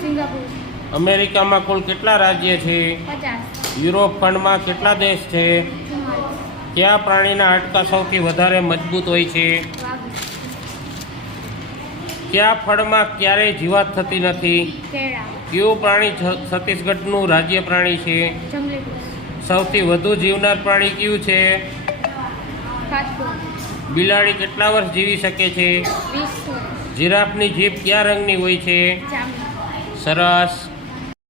સિંગાપુર. અમેરિકામાં કુલ કેટલા રાજ્ય છે? 50. યુરોપ ખંડમાં કેટલા દેશ છે? 44. કયા પ્રાણીના હાડકાં સૌથી વધારે મજબૂત હોય છે? વાઘ. કયા ફળમાં ક્યારેય જીવાત થતી નથી? કેળા. કયું પ્રાણી છત્તીસગઢનું રાજ્ય પ્રાણી છે? જંગલી ઘોડા. સૌથી વધુ જીવનાર પ્રાણી કયું છે? કાચબો. બિલાડી કેટલા વર્ષ જીવી શકે છે? 20. જીરાફની જીભ કયા રંગની હોય છે? જામની. સરસ.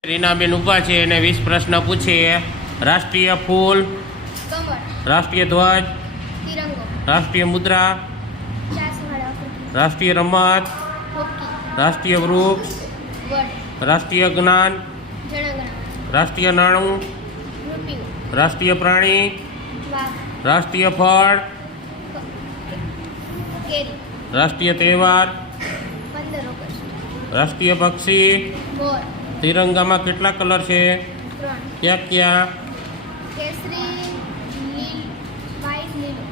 રીનાબેન ઊભા છે અને 20 પ્રશ્ન પૂછીએ. રાષ્ટ્રીય ફૂલ, કમળ. રાષ્ટ્રીય ધ્વજ, તિરંગો. રાષ્ટ્રીય મુદ્રા, 4 રાષ્ટ્રીય રમત, હોકી. રાષ્ટ્રીય વૃક્ષ, વડ. રાષ્ટ્રીય જ્ઞાન, જનગણના. રાષ્ટ્રીય નાણું, રૂપિયો. રાષ્ટ્રીય પ્રાણી, વાઘ, રાષ્ટ્રીય ફળ, કેરી, રાષ્ટ્રીય તહેવાર, 15 ઓગસ્ટ, રાષ્ટ્રીય પક્ષી, મોર, તિરંગામાં કેટલા કલર છે? 3, ક્યાં ક્યાં? કેસરી, લીલ, વ્હાઈટ, લીલો,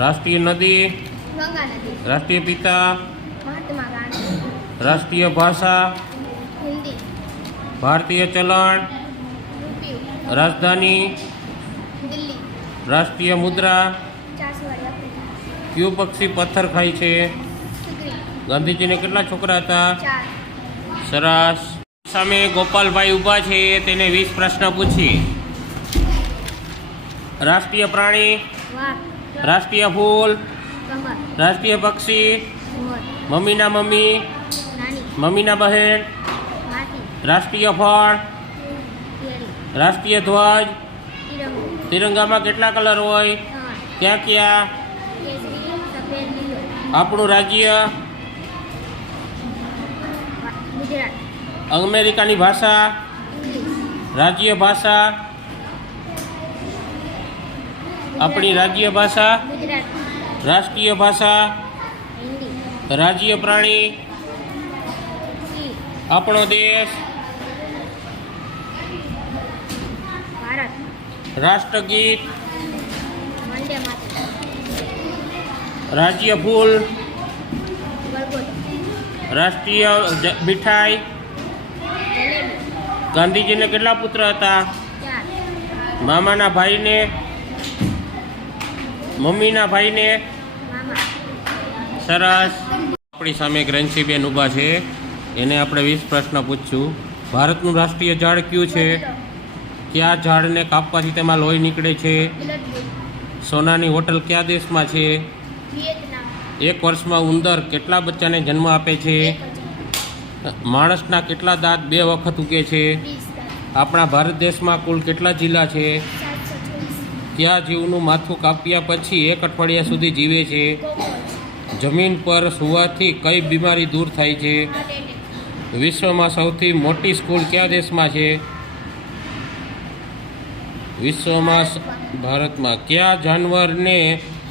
રાષ્ટ્રીય નદી, ગંગા નદી, રાષ્ટ્રીય પિતા, મહાત્મા ગાંધી, રાષ્ટ્રીય ભાષા, હિન્દી, ભારતીય ચલણ, રૂપિયો, રાજધાની, દિલ્હી, રાષ્ટ્રીય મુદ્રા, 400 આફ્રિકા, કયું પક્ષી પથ્થર ખાય છે? સુગ્રી, ગાંધીજીને કેટલા છોકરા હતા? 4, સરસ. સામે ગોપાલભાઈ ઊભા છે, તેને 20 પ્રશ્ન પૂછીએ. રાષ્ટ્રીય પ્રાણી, વાઘ, રાષ્ટ્રીય ફૂલ, કમળ, રાષ્ટ્રીય પક્ષી, મોર, મમ્મીના મમ્મી, નાની, મમ્મીના બહેન, માટી, રાષ્ટ્રીય ફળ, કેરી, રાષ્ટ્રીય ધ્વજ, તિરંગો, તિરંગામાં કેટલા કલર હોય? 3, ક્યાં ક્યાં? કેસરી, સફેદ, લીલો, આપણું રાજ્ય, ગુજરાત, અમેરિકાની ભાષા, ઇંગ્લિશ, રાજ્ય ભાષા, આપણી રાજ્ય ભાષા, ગુજરાત, રાષ્ટ્રીય ભાષા, હિન્દી, રાજ્ય પ્રાણી, સિંહ, આપણો દેશ, ભારત, રાષ્ટ્રગીત, વંદે માતરમ, રાજ્ય ફૂલ, ગલગોટો, રાષ્ટ્રીય મીઠાઈ. જલેબી, ગાંધીજીને કેટલા પુત્ર હતા? 4, મામાના ભાઈને, મમ્મીના ભાઈને. મામા, સરસ. આપણી સામે એક રણસીબેન ઊભા છે, એને આપણે 20 પ્રશ્ન પૂછશું. ભારતનું રાષ્ટ્રીય ઝાડ કયું છે? કયા ઝાડને કાપવાથી તેમાં લોહી નીકળે છે? બિલટબુલ, સોનાની હોટલ કયા દેશમાં છે? વિયેતનામ, એક વર્ષમાં ઉંદર કેટલા બચ્ચાને જન્મ આપે છે? 1000, માણસના કેટલા દાંત 2 વખત ઉગે છે? 20, આપણા ભારત દેશમાં કુલ કેટલા જિલ્લા છે? 724, કયા જીવનું માથું કાપ્યા પછી 1 અઠવાડિયા સુધી જીવે છે? કોકોચ, જમીન પર સૂવાથી કઈ બીમારી દૂર થાય છે? હાર્ટ એટેક, વિશ્વમાં સૌથી મોટી સ્કૂલ કયા દેશમાં છે? વિશ્વમાં ભારતમાં. કયા જાનવરને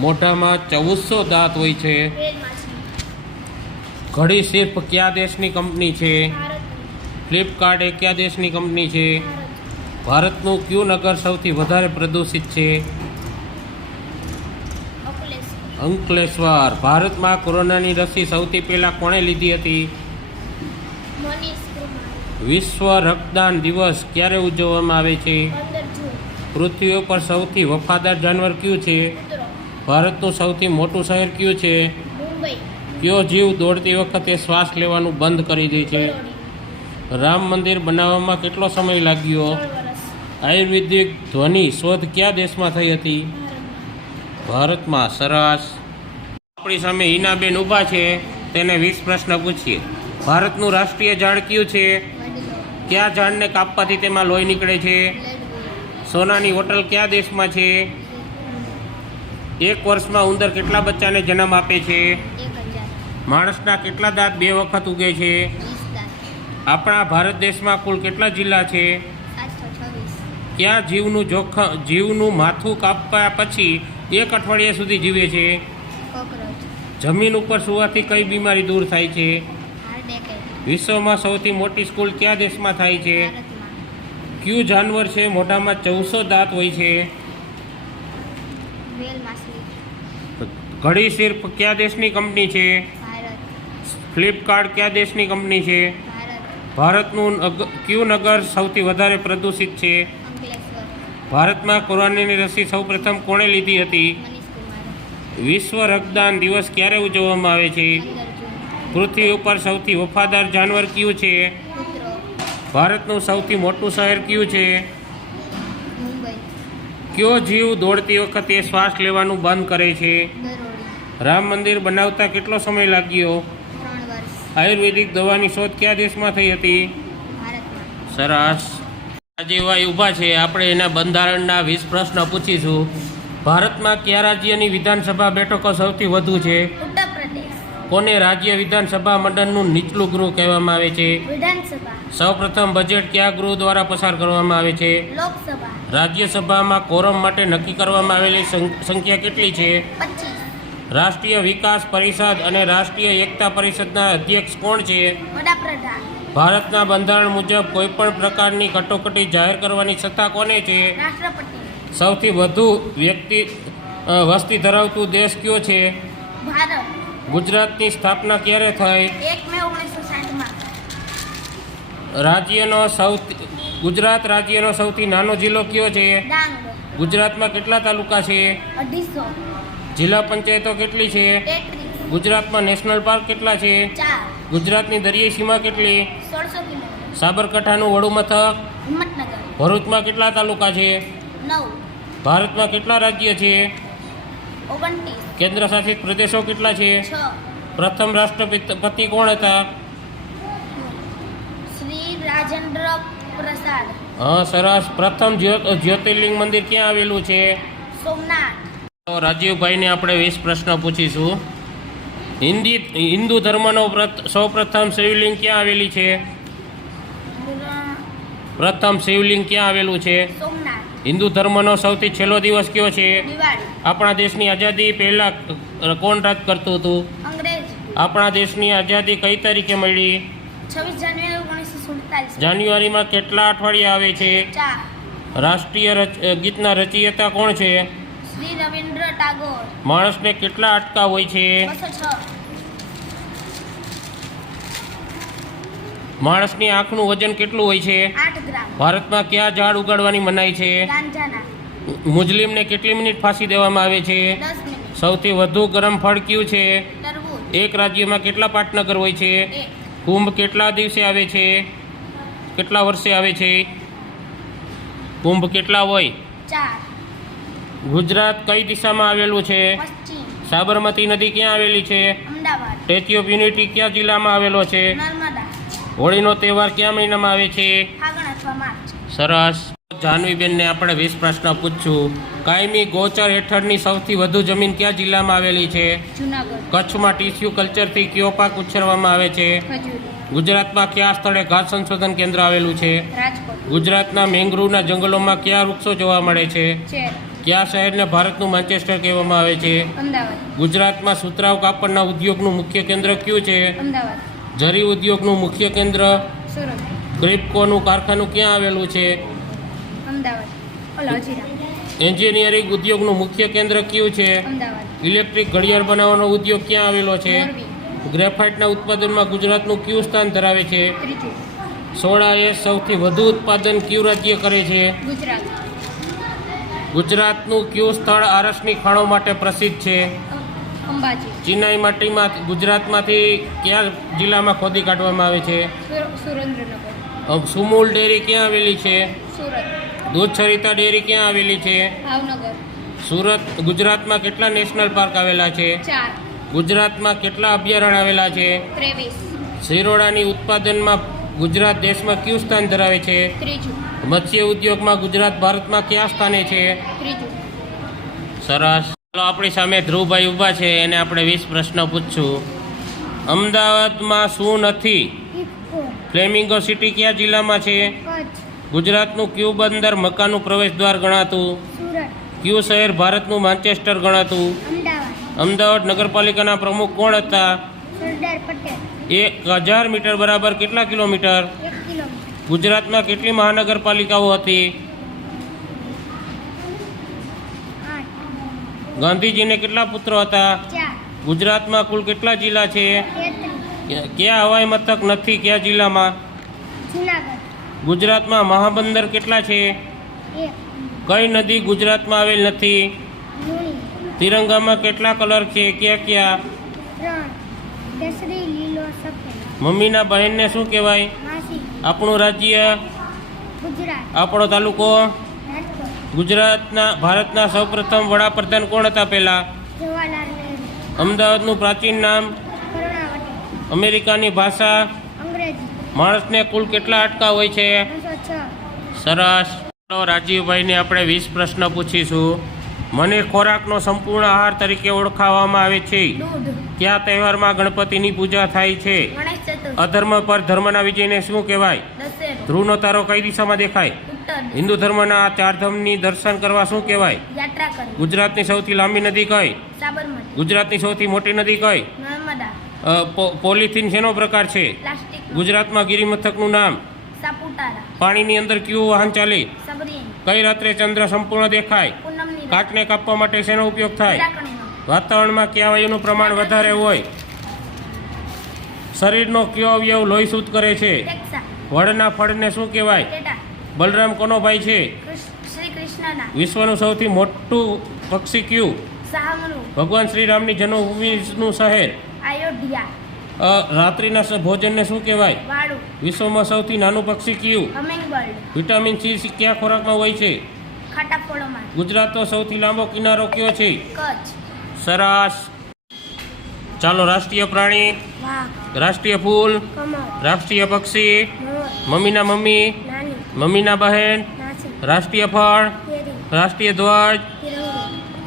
મોઢામાં 1400 દાંત હોય છે? રેલ માછલી, ઘડી શિલ્પ કયા દેશની કંપની છે? ભારતનું, ફ્લિપકાર્ટ એ કયા દેશની કંપની છે? ભારત, ભારતનું કયું નગર સૌથી વધારે પ્રદૂષિત છે? અકલેશ, અંકલેશ્વર. ભારતમાં કોરોનાની રસી સૌથી પહેલાં કોણે લીધી હતી? મનીષ કુમાર, વિશ્વ રક્તદાન દિવસ ક્યારે ઉજવવામાં આવે છે? 15 જૂન, પૃથ્વી પર સૌથી વફાદાર જાનવર કયું છે? કૂતરો, ભારતનું સૌથી મોટું શહેર કયું છે? મુંબઈ, કયો જીવ દોડતી વખતે શ્વાસ લેવાનું બંધ કરી દે છે? બરોડી, રામ મંદિર બનાવવામાં કેટલો સમય લાગ્યો? 16 વર્ષ, આયુર્વેદિક ધ્વનિ શોધ કયા દેશમાં થઈ હતી? ભારતમાં. સરસ. આપણી સામે હિનાબેન ઊભા છે, તેને 20 પ્રશ્ન પૂછીએ. ભારતનું રાષ્ટ્રીય ઝાડ કયું છે? વડીલો, કયા ઝાડને કાપવાથી તેમાં લોહી નીકળે છે? લેડબુલ, સોનાની હોટલ કયા દેશમાં છે? એક વર્ષમાં ઉંદર કેટલા બચ્ચાને જન્મ આપે છે? 1000, માણસના કેટલા દાંત 2 વખત ઉગે છે? 20 દાંત, આપણા ભારત દેશમાં કુલ કેટલા જિલ્લા છે? 726, કયા જીવનું માથું કાપ્યા પછી 1 અઠવાડિયા સુધી જીવે છે? કોકરોચ, જમીન ઉપર સૂવાથી કઈ બીમારી દૂર થાય છે? હાર્ટ એટેક, વિશ્વમાં સૌથી મોટી સ્કૂલ કયા દેશમાં થાય છે? ભારતમાં, કયું જાનવર છે મોઢામાં 1400 દાંત હોય છે? રેલ માછલી, ઘડી શિલ્પ કયા દેશની કંપની છે? ભારત, ફ્લિપકાર્ટ કયા દેશની કંપની છે? ભારત, ભારતનું કયું નગર સૌથી વધારે પ્રદૂષિત છે? અંકલેશ્વર, ભારતમાં કોરોનાની રસી સૌપ્રથમ કોણે લીધી હતી? મનીષ કુમાર, વિશ્વ રક્તદાન દિવસ ક્યારે ઉજવવામાં આવે છે? 15 જૂન, પૃથ્વી ઉપર સૌથી વફાદાર જાનવર કયું છે? કૂતરો, ભારતનું સૌથી મોટું શહેર કયું છે? મુંબઈ, કયો જીવ દોડતી વખતે શ્વાસ લેવાનું બંધ કરે છે? બરોડી, રામ મંદિર બનાવતા કેટલો સમય લાગ્યો? 3 વર્ષ, આયુર્વેદિક દવાની શોધ કયા દેશમાં થઈ હતી? ભારતમાં, સરસ. રાજેભાઈ ઊભા છે, આપણે એના બંધારણના 20 પ્રશ્ન પૂછીશું. ભારતમાં કયા રાજ્યની વિધાનસભા બેઠકો સૌથી વધુ છે? ઉત્તર પ્રદેશ, કોને રાજ્ય વિધાનસભા મંડળનું નીચલું ગૃહ કહેવામાં આવે છે? વિધાનસભા, સૌપ્રથમ બજેટ કયા ગૃહ દ્વારા પસાર કરવામાં આવે છે? લોકસભા, રાજ્યસભામાં કોરમ માટે નક્કી કરવામાં આવેલી સંખ્યા કેટલી છે? 25. રાષ્ટ્રીય વિકાસ પરિષદ અને રાષ્ટ્રીય એકતા પરિષદના અધ્યક્ષ કોણ છે? વડાપ્રધાન. ભારતના બંધારણ મુજબ કોઈપણ પ્રકારની કટોકટી જાહેર કરવાની સત્તા કોને છે? રાષ્ટ્રપતિ. સૌથી વધુ વસ્તી ધરાવતું દેશ કયો છે? ભારત. ગુજરાતની સ્થાપના ક્યારે થઈ? 1 મે 1960 ગુજરાત રાજ્યનો સૌથી નાનો જિલ્લો કયો છે? ડાંગ. ગુજરાતમાં કેટલા તાલુકા છે? 250. જિલ્લા પંચાયતો કેટલી છે? 33. ગુજરાતમાં નેશનલ પાર્ક કેટલા છે? 4. ગુજરાતની દરિયાઈ સીમા કેટલી? 1600 કિલોમીટર. સાબરકાંઠાનું વડું મથક? હિંમતનગર. ભરૂચમાં કેટલા તાલુકા છે? 9. ભારતમાં કેટલા રાજ્ય છે? 29. કેન્દ્ર શાસિત પ્રદેશો કેટલા છે? 6. પ્રથમ રાષ્ટ્રપતિ કોણ હતા? શ્રી રાજેન્દ્ર પ્રસાદ. હા, સરસ. પ્રથમ જ્યોતિર્લિંગ મંદિર ક્યાં આવેલું છે? સોમનાથ. તો રાજીવભાઈને આપણે 20 પ્રશ્ન પૂછીશું. હિન્દુ ધર્મનો સૌપ્રથમ શિવલિંગ ક્યાં આવેલી છે? પ્રથમ શિવલિંગ ક્યાં આવેલું છે? સોમનાથ. હિન્દુ ધર્મનો સૌથી છેલ્લો દિવસ કયો છે? દિવાળી. આપણા દેશની આઝાદી પહેલા કોણ રાજ કરતું હતું? અંગ્રેજ. આપણા દેશની આઝાદી કઈ તારીખે મળી? 26 જાન્યુઆરી 1947. જાન્યુઆરીમાં કેટલા અઠવાડિયા આવે છે? 4. રાષ્ટ્રીય ગીતના રચયિતા કોણ છે? શ્રી રવિન્દ્ર ટાગોર. માણસને કેટલા હાડકાં હોય છે? 206. માણસની આંખનું વજન કેટલું હોય છે? 8 ગ્રામ. ભારતમાં કયા ઝાડ ઉગાડવાની મનાઈ છે? ગાંજાના. મુસ્લિમને કેટલી મિનિટ ફાંસી દેવામાં આવે છે? 10 મિનિટ. સૌથી વધુ ગરમ ફળ કયું છે? તરબૂચ. એક રાજ્યમાં કેટલા પાટનગર હોય છે? 1. કુંભ કેટલા દિવસે આવે છે? કેટલા વર્ષે આવે છે? કુંભ કેટલા હોય? 4. ગુજરાત કઈ દિશામાં આવેલું છે? પશ્ચિમ. સાબરમતી નદી ક્યાં આવેલી છે? અમદાવાદ. સ્ટેચ્યુ ઓફ યુનિટી કયા જિલ્લામાં આવેલો છે? નર્મદા. હોળીનો તહેવાર કયા મહિનામાં આવે છે? ફાગણ અથવા માર્ચ. સરસ. જાહ્નવીબેનને આપણે 20 પ્રશ્ન પૂછશું. કાયમી ગોચર હેઠળની સૌથી વધુ જમીન કયા જિલ્લામાં આવેલી છે? જુનાગઢ. કચ્છમાં ટીસ્યુ કલ્ચરથી કયો પાક ઉછેરવામાં આવે છે? ખજૂરી. ગુજરાતમાં કયા સ્થળે ઘાસ સંશોધન કેન્દ્ર આવેલું છે? રાજકોટ. ગુજરાતના મેંગ્રુવના જંગલોમાં કયા વૃક્ષો જોવા મળે છે? ચેર. કયા શહેરને ભારતનું માન્ચેસ્ટર કહેવામાં આવે છે? અમદાવાદ. ગુજરાતમાં સુતરાઉ કાપડના ઉદ્યોગનું મુખ્ય કેન્દ્ર કયું છે? અમદાવાદ. જરી ઉદ્યોગનું મુખ્ય કેન્દ્ર? સુરત. ક્રિપ્કોનું કારખાનું ક્યાં આવેલું છે? અમદાવાદ. હજીરા. એન્જિનિયરિંગ ઉદ્યોગનું મુખ્ય કેન્દ્ર કયું છે? અમદાવાદ. ઇલેક્ટ્રિક ઘડિયાળ બનાવવાનો ઉદ્યોગ ક્યાં આવેલો છે? મોરબી. ગ્રેફાઇટના ઉત્પાદનમાં ગુજરાતનું કયું સ્થાન ધરાવે છે? ત્રીજું. સોડાએ સૌથી વધુ ઉત્પાદન કયું રાજ્ય કરે છે? ગુજરાત. ગુજરાતનું કયું સ્થળ આરસની ખાણો માટે પ્રસિદ્ધ છે? અંબાજી. ચિનાઈ માટીમાં ગુજરાતમાંથી કયા જિલ્લામાં ખોદી કાઢવામાં આવે છે? સુરેન્દ્રનગર. સુમૂલ ડેરી ક્યાં આવેલી છે? સુરત. દૂધ સરિતા ડેરી ક્યાં આવેલી છે? ભાવનગર. સુરત. ગુજરાતમાં કેટલા નેશનલ પાર્ક આવેલા છે? 4. ગુજરાતમાં કેટલા અભયારણ્ય આવેલા છે? 23. શિરોડાની ઉત્પાદનમાં ગુજરાત દેશમાં કયું સ્થાન ધરાવે છે? ત્રીજું. મત્સ્ય ઉદ્યોગમાં ગુજરાત ભારતમાં કયા સ્થાને છે? ત્રીજું. સરસ. ચાલો, આપણી સામે ધ્રુવભાઈ ઊભા છે, એને આપણે 20 પ્રશ્ન પૂછશું. અમદાવાદમાં શું નથી? ઇફકો. ફ્લેમિંગો સિટી કયા જિલ્લામાં છે? કચ્છ. ગુજરાતનું કયું બંદર મકાનું પ્રવેશ દ્વાર ગણાતું? સુરત. કયું શહેર ભારતનું માન્ચેસ્ટર ગણાતું? અમદાવાદ. અમદાવાદ નગરપાલિકાના પ્રમુખ કોણ હતા? સરદાર પટેલ. 1000 મીટર બરાબર કેટલા કિલોમીટર? 1 કિલોમીટર. ગુજરાતમાં કેટલી મહાનગરપાલિકાઓ હતી? 8. ગાંધીજીને કેટલા પુત્રો હતા? 4. ગુજરાતમાં કુલ કેટલા જિલ્લા છે? 33. કયા હવાઈ મથક નથી કયા જિલ્લામાં? જુનાગઢ. ગુજરાતમાં મહાબંદર કેટલા છે? 1. કઈ નદી ગુજરાતમાં આવેલ નથી? લુણી. તિરંગામાં કેટલા કલર છે કયા કયા? 3. કેસરી, લીલો, સફેદ. મમ્મીના બહેનને શું કહેવાય? માસી. આપણું રાજ્ય? ગુજરાત. આપણો તાલુકો? રાજકોટ. ભારતના સૌપ્રથમ વડાપ્રધાન કોણ હતા પહેલા? જવાહરલાલ નહેરુ. અમદાવાદનું પ્રાચીન નામ? કર્ણાવતી. અમેરિકાની ભાષા? અંગ્રેજી. માણસને કુલ કેટલા હાડકાં હોય છે? 206. સરસ. ચાલો, રાજીવભાઈને આપણે 20 પ્રશ્ન પૂછીશું. મને ખોરાકનો સંપૂર્ણ આહાર તરીકે ઓળખાવવામાં આવે છે. દૂધ. કયા તહેવારમાં ગણપતિની પૂજા થાય છે? ગણેશ ચતુર્થી. અધર્મ પર ધર્મના વિજયને શું કહેવાય? દશેરો. ધ્રુવનો તારો કઈ દિશામાં દેખાય? ઉત્તર. ઉત્તર દિશા. હિન્દુ ધર્મના ચારધામની દર્શન કરવા શું કહેવાય? યાત્રા કરવી. ગુજરાતની સૌથી લાંબી નદી કઈ? સાબરમતી. ગુજરાતની સૌથી મોટી નદી કઈ? નર્મદા. પોલિથીન શેનો પ્રકાર છે? પ્લાસ્ટિક. ગુજરાતમાં ગિરિમથકનું નામ? સાપુતારા. પાણીની અંદર કયું વાહન ચાલે? સબરીન. કઈ રાત્રે ચંદ્ર સંપૂર્ણ દેખાય? પૂનમની. કાચને કાપવા માટે શેનો ઉપયોગ થાય? લાકડીનો. વાતાવરણમાં કયા વાયુનું પ્રમાણ વધારે હોય? શરીરનો કયો અવયવ લોહી શુદ્ધ કરે છે? ટેક્સા. વડના ફળને શું કહેવાય? ટેટા. બલરામ કોનો ભાઈ છે? શ્રી કૃષ્ણના. વિશ્વનું સૌથી મોટું પક્ષી કયું? શાહમૃગ. ભગવાન શ્રી રામની જન્મભૂમિનું શહેર? અયોધ્યા. રાત્રિના ભોજનને શું કહેવાય? વાળું. વિશ્વમાં સૌથી નાનું પક્ષી કયું? હમિંગબર્ડ. વિટામિન સી કયા ખોરાકમાં હોય છે? ખાટા ફળોમાં. ગુજરાતનો સૌથી લાંબો કિનારો કયો છે? કચ્છ. સરસ. ચાલો, રાષ્ટ્રીય પ્રાણી, વાઘ. રાષ્ટ્રીય ફૂલ, કમળ. રાષ્ટ્રીય પક્ષી, મોર. મમ્મીના મમ્મી, નાની. મમ્મીના બહેન, નાસી. રાષ્ટ્રીય ફળ, કેરી. રાષ્ટ્રીય ધ્વજ. તિરંગો.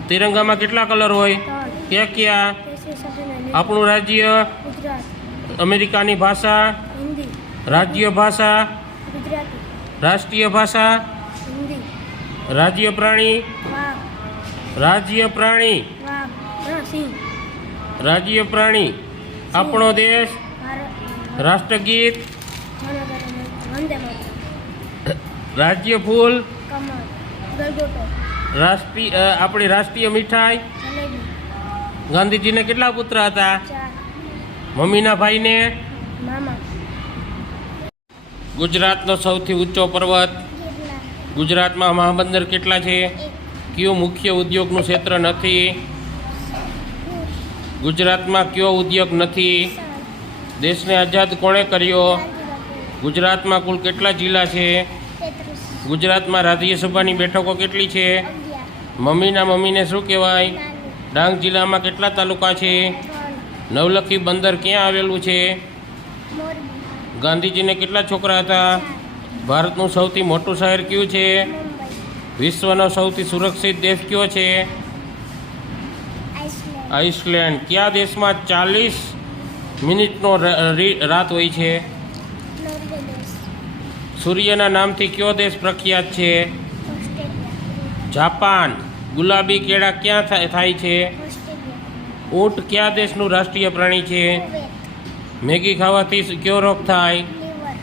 તિરંગામાં કેટલા કલર હોય? તળ. ક્યાં ક્યાં? કેસરી, સફેદ અને આપણું રાજ્ય, ગુજરાત. અમેરિકાની ભાષા, હિન્દી. રાજ્ય ભાષા, ગુજરાતી. રાષ્ટ્રીય ભાષા, હિન્દી. રાજ્ય પ્રાણી, વાઘ. રાજ્ય પ્રાણી, વાઘ. સિંહ. રાજ્ય પ્રાણી. આપણો દેશ, ભારત. રાષ્ટ્રગીત, વંદે માતરમ. રાજ્ય ફૂલ, કમળ. ગલગોટો. આપણી રાષ્ટ્રીય મીઠાઈ. જલેબી. ગાંધીજીને કેટલા પુત્ર હતા? 4. મમ્મીના ભાઈને? મામા. ગુજરાતનો સૌથી ઊંચો પર્વત? ગિરનાર. ગુજરાતમાં મહાબંદર કેટલા છે? કયું મુખ્ય ઉદ્યોગનું ક્ષેત્ર નથી? ગુજરાતમાં કયો ઉદ્યોગ નથી? દેશને આઝાદ કોણે કર્યો? ગુજરાતમાં કુલ કેટલા જિલ્લા છે? 33. ગુજરાતમાં રાજ્યસભાની બેઠકો કેટલી છે? 11. મમ્મીના મમ્મીને શું કહેવાય? નાની. ડાંગ જિલ્લામાં કેટલા તાલુકા છે? 3. નવલખી બંદર ક્યાં આવેલું છે? મોરબી. ગાંધીજીને કેટલા છોકરા હતા? 4. ભારતનું સૌથી મોટું શહેર કયું છે? મુંબઈ. વિશ્વનો સૌથી સુરક્ષિત દેશ કયો છે? આઇસલેન્ડ. આઇસલેન્ડ. કયા દેશમાં 40 મિનિટનો રાત હોય છે? નોર્વે દેશ. સૂર્યના નામથી કયો દેશ પ્રખ્યાત છે? ઓસ્ટ્રેલિયા. જાપાન. ગુલાબી કેળા ક્યાં થાય છે? ઓસ્ટ્રેલિયા. ઊંટ કયા દેશનું રાષ્ટ્રીય પ્રાણી છે? કુવેત. મેગી ખાવાથી કયો રોગ થાય? લીવર.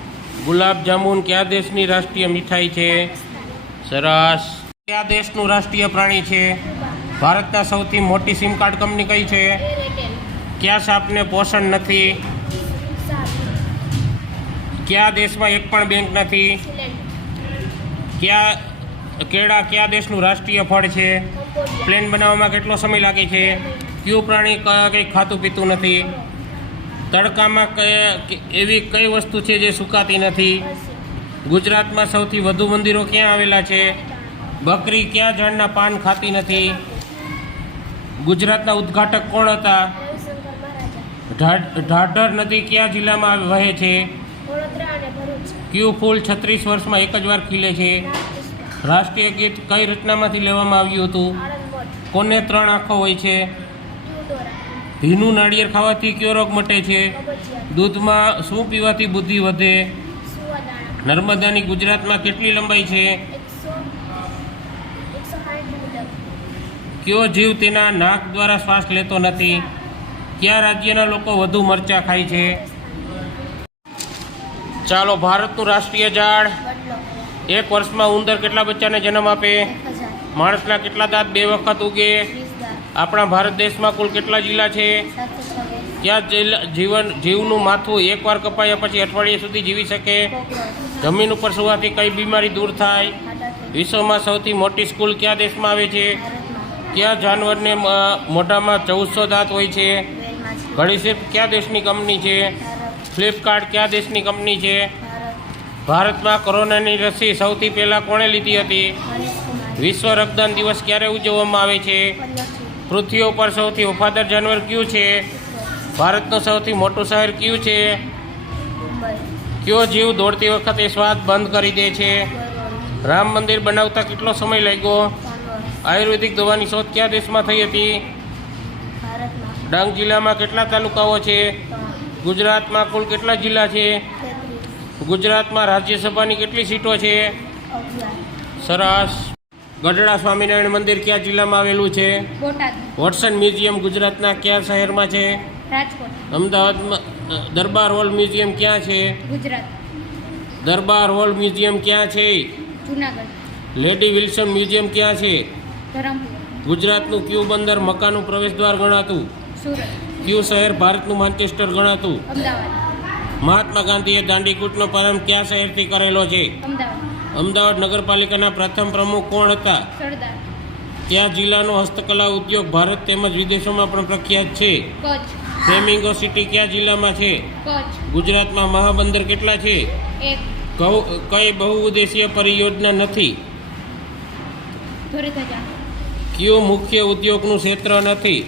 ગુલાબ જામુન કયા દેશની રાષ્ટ્રીય મીઠાઈ છે? સરસ. કયા દેશનું રાષ્ટ્રીય પ્રાણી છે? ભારતના સૌથી મોટી સિમ કાર્ડ કંપની કઈ છે? એરટેલ. કયા સાપને પોષણ નથી? સાત. કયા દેશમાં એક પણ બેંક નથી? સિલેન્ડ. કેળા કયા દેશનું રાષ્ટ્રીય ફળ છે? કંબોડિયા. પ્લેન બનાવવામાં કેટલો સમય લાગે છે? કયું પ્રાણી કંઈ ખાતું પીતું નથી? તડકામાં એવી કઈ વસ્તુ છે જે સુકાતી નથી? ગુજરાતમાં સૌથી વધુ મંદિરો ક્યાં આવેલા છે? બકરી કયા ઝાડના પાન ખાતી નથી? ગુજરાતના ઉદ્ઘાટક કોણ હતા? રવિશંકર મહારાજા. ઢાઢર નદી કયા જિલ્લામાં વહે છે? વડોદરા અને ભરૂચ. કયું ફૂલ 36 વર્ષમાં એક જ વાર ખીલે છે? રાજપીપળા. રાષ્ટ્રીય ગીત કઈ રચનામાંથી લેવામાં આવ્યું હતું? આણંદ મઠ. કોને 3 આંખો હોય છે? ટ્યુડોરા. ભીનું નાળિયેર ખાવાથી કયો રોગ મટે છે? કબજિયાત. દૂધમાં શું પીવાથી બુદ્ધિ વધે? સુવાદાણા. નર્મદાની ગુજરાતમાં કેટલી લંબાઈ છે? 160 મીટર. કયો જીવ તેના નાક દ્વારા શ્વાસ લેતો નથી? કયા રાજ્યના લોકો વધુ મરચાં ખાય છે? ચાલો, ભારતનું રાષ્ટ્રીય ઝાડ? વડલો. એક વર્ષમાં ઉંદર કેટલા બચ્ચાને જન્મ આપે? 1000. માણસના કેટલા દાંત 2 વખત ઉગે? 20 દાંત. આપણા ભારત દેશમાં કુલ કેટલા જિલ્લા છે? 726. કયા જીવનું માથું એકવાર કપાયા પછી અઠવાડિયા સુધી જીવી શકે? કોકરોચ. જમીન ઉપર સુવાથી કઈ બીમારી દૂર થાય? હાડાથી. વિશ્વમાં સૌથી મોટી સ્કૂલ કયા દેશમાં આવે છે? ભારતમાં. કયા જાનવરને મોઢામાં 1400 દાંત હોય છે? વેલ માછલી. ઘડીશેપ કયા દેશની કંપની છે? ભારત. ફ્લિપકાર્ટ કયા દેશની કંપની છે? ભારત. ભારતમાં કોરોનાની રસી સૌથી પહેલાં કોણે લીધી હતી? મનીષ કુમાર. વિશ્વ રક્તદાન દિવસ ક્યારે ઉજવવામાં આવે છે? 15. પૃથ્વી ઉપર સૌથી વફાદાર જાનવર કયું છે? ભારતનું સૌથી મોટું શહેર કયું છે? મુંબઈ. કયો જીવ દોડતી વખતે શ્વાસ બંધ કરી દે છે? ગરવાડો. રામ મંદિર બનાવતા કેટલો સમય લાગ્યો? 3 વર્ષ. આયુર્વેદિક દવાની શોધ કયા દેશમાં થઈ હતી? ભારતમાં. ડાંગ જિલ્લામાં કેટલા તાલુકાઓ છે? 3. ગુજરાતમાં કુલ કેટલા જિલ્લા છે? 33. ગુજરાતમાં રાજ્યસભાની કેટલી સીટો છે? અગિયાર. સરસ. ગઢડા સ્વામિનારાયણ મંદિર કયા જિલ્લામાં આવેલું છે? બોટાદ. વોટસન મ્યુઝિયમ ગુજરાતના કયા શહેરમાં છે? રાજકોટ. અમદાવાદમાં દરબાર હોલ મ્યુઝિયમ ક્યાં છે? ગુજરાત. દરબાર હોલ મ્યુઝિયમ ક્યાં છે? જુનાગઢ. લેડી વિલ્સન મ્યુઝિયમ ક્યાં છે? ધરમપુર. ગુજરાતનું ક્યુ બંદર મકાનું પ્રવેશદ્વાર ગણાતું? સુરત. ક્યુ શહેર ભારતનું માન્ચેસ્ટર ગણાતું? અમદાવાદ. મહાત્મા ગાંધીએ દાંડીકૂટનો પ્રારંભ કયા શહેરથી કરેલો છે? અમદાવાદ. અમદાવાદ નગરપાલિકાના પ્રથમ પ્રમુખ કોણ હતા? સરદાર. કયા જિલ્લાનો હસ્તકલા ઉદ્યોગ ભારત તેમજ વિદેશોમાં પણ પ્રખ્યાત છે? કચ્છ. ફ્લેમિંગો સિટી કયા જિલ્લામાં છે? કચ્છ. ગુજરાતમાં મહાબંદર કેટલા છે? એક. કઈ બહુઉદ્દેશીય પરિયોજના નથી? ધોળેધજા. કયું મુખ્ય ઉદ્યોગનું ક્ષેત્ર નથી?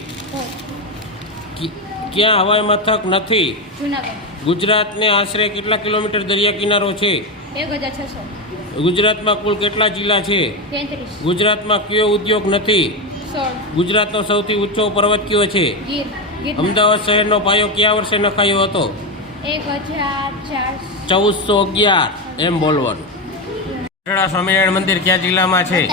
ક્યાં હવાઈ મથક નથી? જુનાગઢ. ગુજરાતને આશરે કેટલા કિલોમીટર દરિયા કિનારો છે? 1600. ગુજરાતમાં કુલ કેટલા જિલ્લા છે? 33. ગુજરાતમાં કયો ઉદ્યોગ નથી? 16. ગુજરાતનો સૌથી ઊંચો પર્વત કયો છે? ગીર. અમદાવાદ શહેરનો પાયો કયા વર્ષે નખાયો હતો? 1400. 1411 એમ બોલવાનું. ગઢડા સ્વામિનારાયણ મંદિર કયા જિલ્લામાં છે?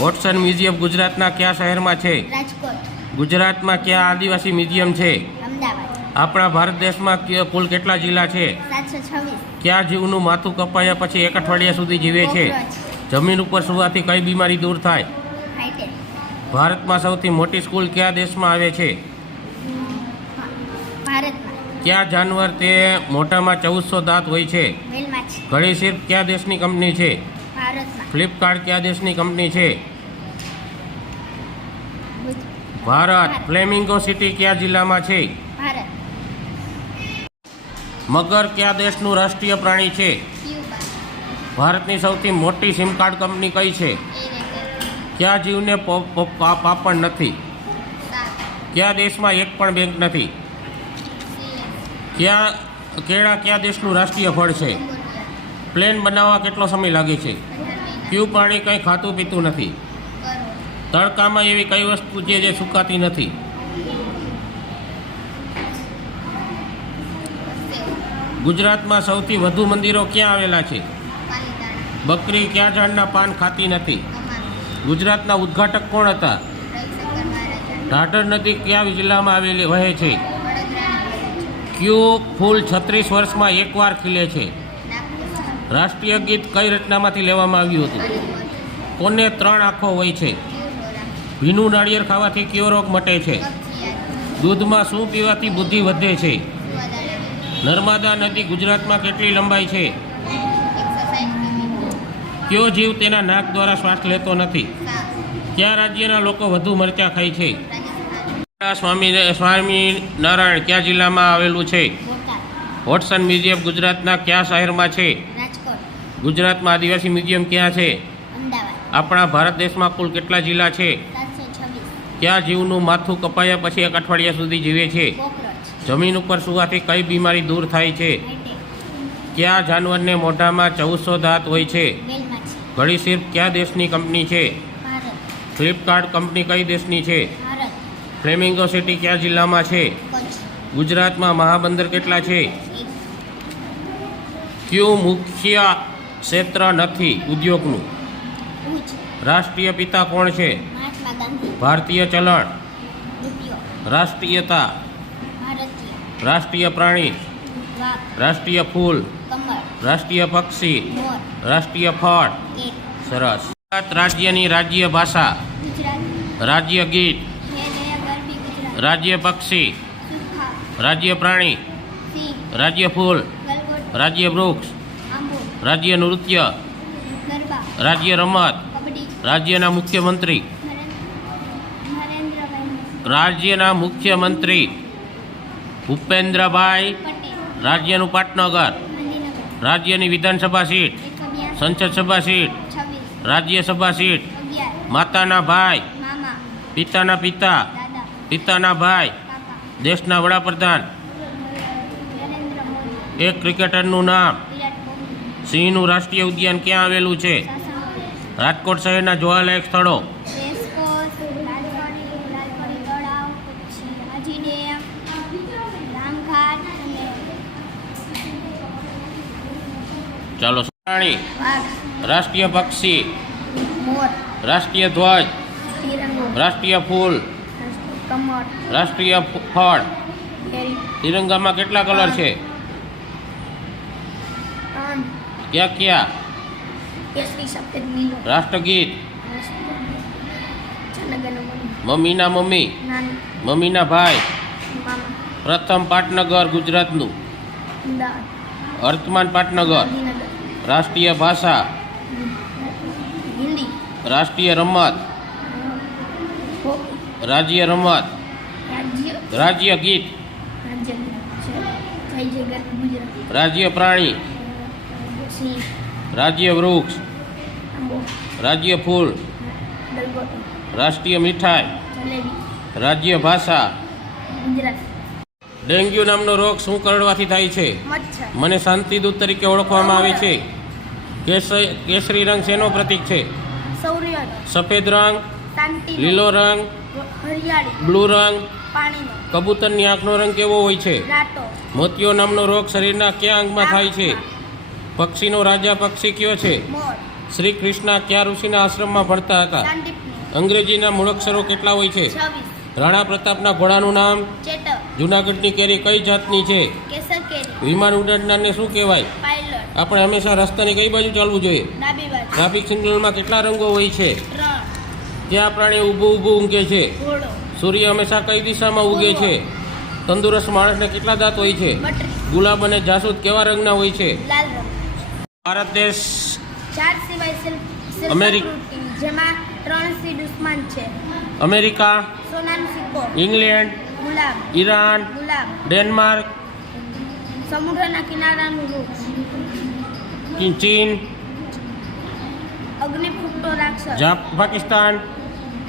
વોટસન મ્યુઝિયમ ગુજરાતના કયા શહેરમાં છે? રાજકોટ. ગુજરાતમાં કયા આદિવાસી મ્યુઝિયમ છે? અમદાવાદ. આપણા ભારત દેશમાં કુલ કેટલા જિલ્લા છે? 726. કયા જીવનું માથું કપાયા પછી 1 અઠવાડિયા સુધી જીવે છે? જમીન ઉપર સુવાથી કઈ બીમારી દૂર થાય? હાઈટેક. ભારતમાં સૌથી મોટી સ્કૂલ કયા દેશમાં આવે છે? ભારતમાં. કયા જાનવર તે મોટામાં 1400 દાંત હોય છે? વેલમાછી. ઘડી શિલ્પ કયા દેશની કંપની છે? ભારતમાં. ફ્લિપકાર્ટ કયા દેશની કંપની છે? ગુજ- ભારત. ફ્લેમિંગો સિટી કયા જિલ્લામાં છે? ભારત. મગર કયા દેશનું રાષ્ટ્રીય પ્રાણી છે? ક્યુબા. ભારતની સૌથી મોટી સિમ કાર્ડ કંપની કઈ છે? એરેગલ. કયા જીવને પાપડ નથી? સાત. કયા દેશમાં એક પણ બેંક નથી? સીએસ. કેળા કયા દેશનું રાષ્ટ્રીય ફળ છે? કંબોડિયા. પ્લેન બનાવવા કેટલો સમય લાગે છે? 18 મહિના. કયું પ્રાણી કંઈ ખાતું પીતું નથી? કરોડ. તડકામાં એવી કઈ વસ્તુ છે જે સુકાતી નથી? સેવ. ગુજરાતમાં સૌથી વધુ મંદિરો ક્યાં આવેલા છે? પાલીતાણા. બકરી કયા ઝાડના પાન ખાતી નથી? કમાલ. ગુજરાતના ઉદ્ઘાટક કોણ હતા? રવિશંકર મહારાજા. ઢાઢર નદી કયા જિલ્લામાં આવેલી વહે છે? વડોદરાના. કયું ફૂલ 36 વર્ષમાં એકવાર ખીલે છે? નાગપુર. રાષ્ટ્રીય ગીત કઈ રચનામાંથી લેવામાં આવ્યું હતું? અલીગઢ. કોને 3 આંખો હોય છે? ક્યુલોરા. ભીનું નાળિયેર ખાવાથી કયો રોગ મટે છે? કબજિયાત. દૂધમાં શું પીવાથી બુદ્ધિ વધે છે? સુવાદાણા. નર્મદા નદી ગુજરાતમાં કેટલી લંબાઈ છે? 160 કિમી. કયો જીવ તેના નાક દ્વારા શ્વાસ લેતો નથી? સાપ. કયા રાજ્યના લોકો વધુ મરચાં ખાય છે? રાજસ્થાન. સ્વામિનારાયણ કયા જિલ્લામાં આવેલું છે? બોટાદ. વોટસન મ્યુઝિયમ ગુજરાતના કયા શહેરમાં છે? રાજકોટ. ગુજરાતમાં આદિવાસી મ્યુઝિયમ ક્યાં છે? અમદાવાદ. આપણા ભારત દેશમાં કુલ કેટલા જિલ્લા છે? 726. કયા જીવનું માથું કપાયા પછી 1 અઠવાડિયા સુધી જીવે છે? કોકરોચ. જમીન ઉપર સુવાથી કઈ બીમારી દૂર થાય છે? હાઈટેક. કયા જાનવરને મોઢામાં 1400 દાંત હોય છે? વેલમાછી. ઘડી શિલ્પ કયા દેશની કંપની છે? ભારત. ફ્લિપકાર્ટ કંપની કઈ દેશની છે? ભારત. ફ્લેમિંગો સિટી કયા જિલ્લામાં છે? કચ્છ. ગુજરાતમાં મહાબંદર કેટલા છે? 1. કયું મુખ્ય ક્ષેત્ર નથી ઉદ્યોગનું? ભુજ. રાષ્ટ્રીય પિતા કોણ છે? મહાત્મા ગાંધી. ભારતીય ચલણ. રૂપિયો. રાષ્ટ્રીયતા. ભારતીય. રાષ્ટ્રીય પ્રાણી. વાઘ. રાષ્ટ્રીય ફૂલ. કમળ. રાષ્ટ્રીય પક્ષી. મોર. રાષ્ટ્રીય ફળ. 1. સરસ. ગુજરાત રાજ્યની રાજ્ય ભાષા. ગુજરાત. રાજ્ય ગીત. હે નયા ગરબી ગુજરાત. રાજ્ય પક્ષી. સુખા. રાજ્ય પ્રાણી. સિંહ. રાજ્ય ફૂલ. ગલગોટ. રાજ્ય વૃક્ષ. આંબો. રાજ્ય નૃત્ય. ગરબા. રાજ્ય રમત. કબડ્ડી. રાજ્યના મુખ્યમંત્રી. નરેન્દ્રભાઈ રાજ્યના મુખ્યમંત્રી ભૂપેન્દ્રભાઈ. પટેલ. રાજ્યનું પાટનગર. ગાંધીનગર. રાજ્યની વિધાનસભા સીટ. 182. સંસદ સભા સીટ. 26. રાજ્યસભા સીટ. 11. માતાના ભાઈ. મામા. પિતાના પિતા. દાદા. પિતાના ભાઈ. કાકા. દેશના વડાપ્રધાન. નરેન્દ્ર મોદી. એક ક્રિકેટરનું નામ. વિરાટ કોહલી. સિંહનું રાષ્ટ્રીય ઉદ્યાન ક્યાં આવેલું છે? સાસણ. રાજકોટ શહેરના જોવાલાયક સ્થળો. રેસકોર્સ. લાલપરી તળાવ. પછી હાજી ડેમ. રામઘાટ અને ચાલો. પ્રાણી, વાઘ, રાષ્ટ્રીય પક્ષી, મોર, રાષ્ટ્રીય ધ્વજ, તિરંગો, રાષ્ટ્રીય ફૂલ, કમળ, રાષ્ટ્રીય ફળ. કેરી, તિરંગામાં કેટલા કલર છે? ત્રણ, ક્યાં ક્યાં? કેસરી, સફેદ, નીલો, રાષ્ટ્રગીત, જનગણમન, મમ્મીના મમ્મી, નાની, મમ્મીના ભાઈ, મામા, પ્રથમ પાટનગર ગુજરાતનું, અમદાવાદ, વર્તમાન પાટનગર, ગાંધીનગર, રાષ્ટ્રીય ભાષા, હિન્દી, રાષ્ટ્રીય રમત, હોકી, રાજ્ય રમત, રાજ્ય, રાજ્ય ગીત, રાજ્ય, જય જય ગુજરાત, રાજ્ય પ્રાણી, સિંહ, રાજ્ય વૃક્ષ, આંબો, રાજ્ય ફૂલ, ગલગોટો, રાષ્ટ્રીય મીઠાઈ, જલેબી, રાજ્ય ભાષા. ગુજરાત, ડેન્ગ્યુ નામનો રોગ શું કરડવાથી થાય છે? મચ્છર, મને શાંતિદૂત તરીકે ઓળખવામાં આવે છે. કેસરી રંગ શેનો પ્રતીક છે? સૌર્ય, સફેદ રંગ, શાંતિ, લીલો રંગ, હરિયાળી, બ્લુ રંગ. પાણીનો, કબૂતરની આંખનો રંગ કેવો હોય છે? રાતો, મોતિયો નામનો રોગ શરીરના કયા અંગમાં થાય છે? પક્ષીનો રાજા પક્ષી કયો છે? મોર, શ્રી કૃષ્ણ કયા ઋષિના આશ્રમમાં ભણતા હતા? શાંતિપુર, અંગ્રેજીના મૂળાક્ષરો કેટલા હોય છે? 26, રાણા પ્રતાપના ઘોડાનું નામ? ચેતક, જૂનાગઢની કેરી કઈ જાતની છે? કેસર કેરી, વિમાન ઉડાડનારને શું કહેવાય? પાયલટ, આપણે હંમેશા રસ્તાની કઈ બાજુ ચાલવું જોઈએ? ડાબી બાજુ, ટ્રાફિક સિગ્નલમાં કેટલા રંગો હોય છે? 3, કયા પ્રાણી ઊભું ઊભું ઊંઘે છે? ઘોડો, સૂર્ય હંમેશા કઈ દિશામાં ઉગે છે? તંદુરસ્ત માણસને કેટલા દાંત હોય છે? બટરી, ગુલાબ અને જાસૂદ કેવા રંગના હોય છે? લાલ રંગ, ભારત દેશ, 4 સિવાય શિલ્પ અમેરિકા, જેમાં 3 સી દુશ્મન છે. અમેરિકા, સોનાનો સિક્કો, ઇંગ્લેન્ડ, ગુલાબ, ઈરાન, ગુલાબ, ડેનમાર્ક, સમુદ્રના કિનારાનું વૃક્ષ, ચીન, અગ્નિ ફૂટતો રાક્ષસ, પાકિસ્તાન,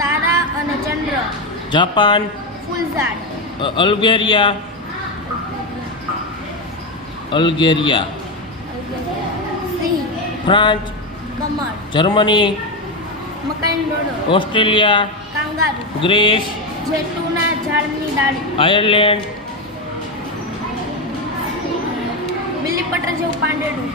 તારા અને ચંદ્ર, જાપાન, ફૂલઝાડ, અલ્ગેરિયા, સિંહ, ફ્રાન્સ, કમળ, જર્મની, મકાઈનો ડોડો, ઓસ્ટ્રેલિયા, કાંગારૂ, ગ્રીસ, જેટુના ઝાડની ડાળી, આયર્લેન્ડ, બિલ્લી પટર જેવું પાંદડું,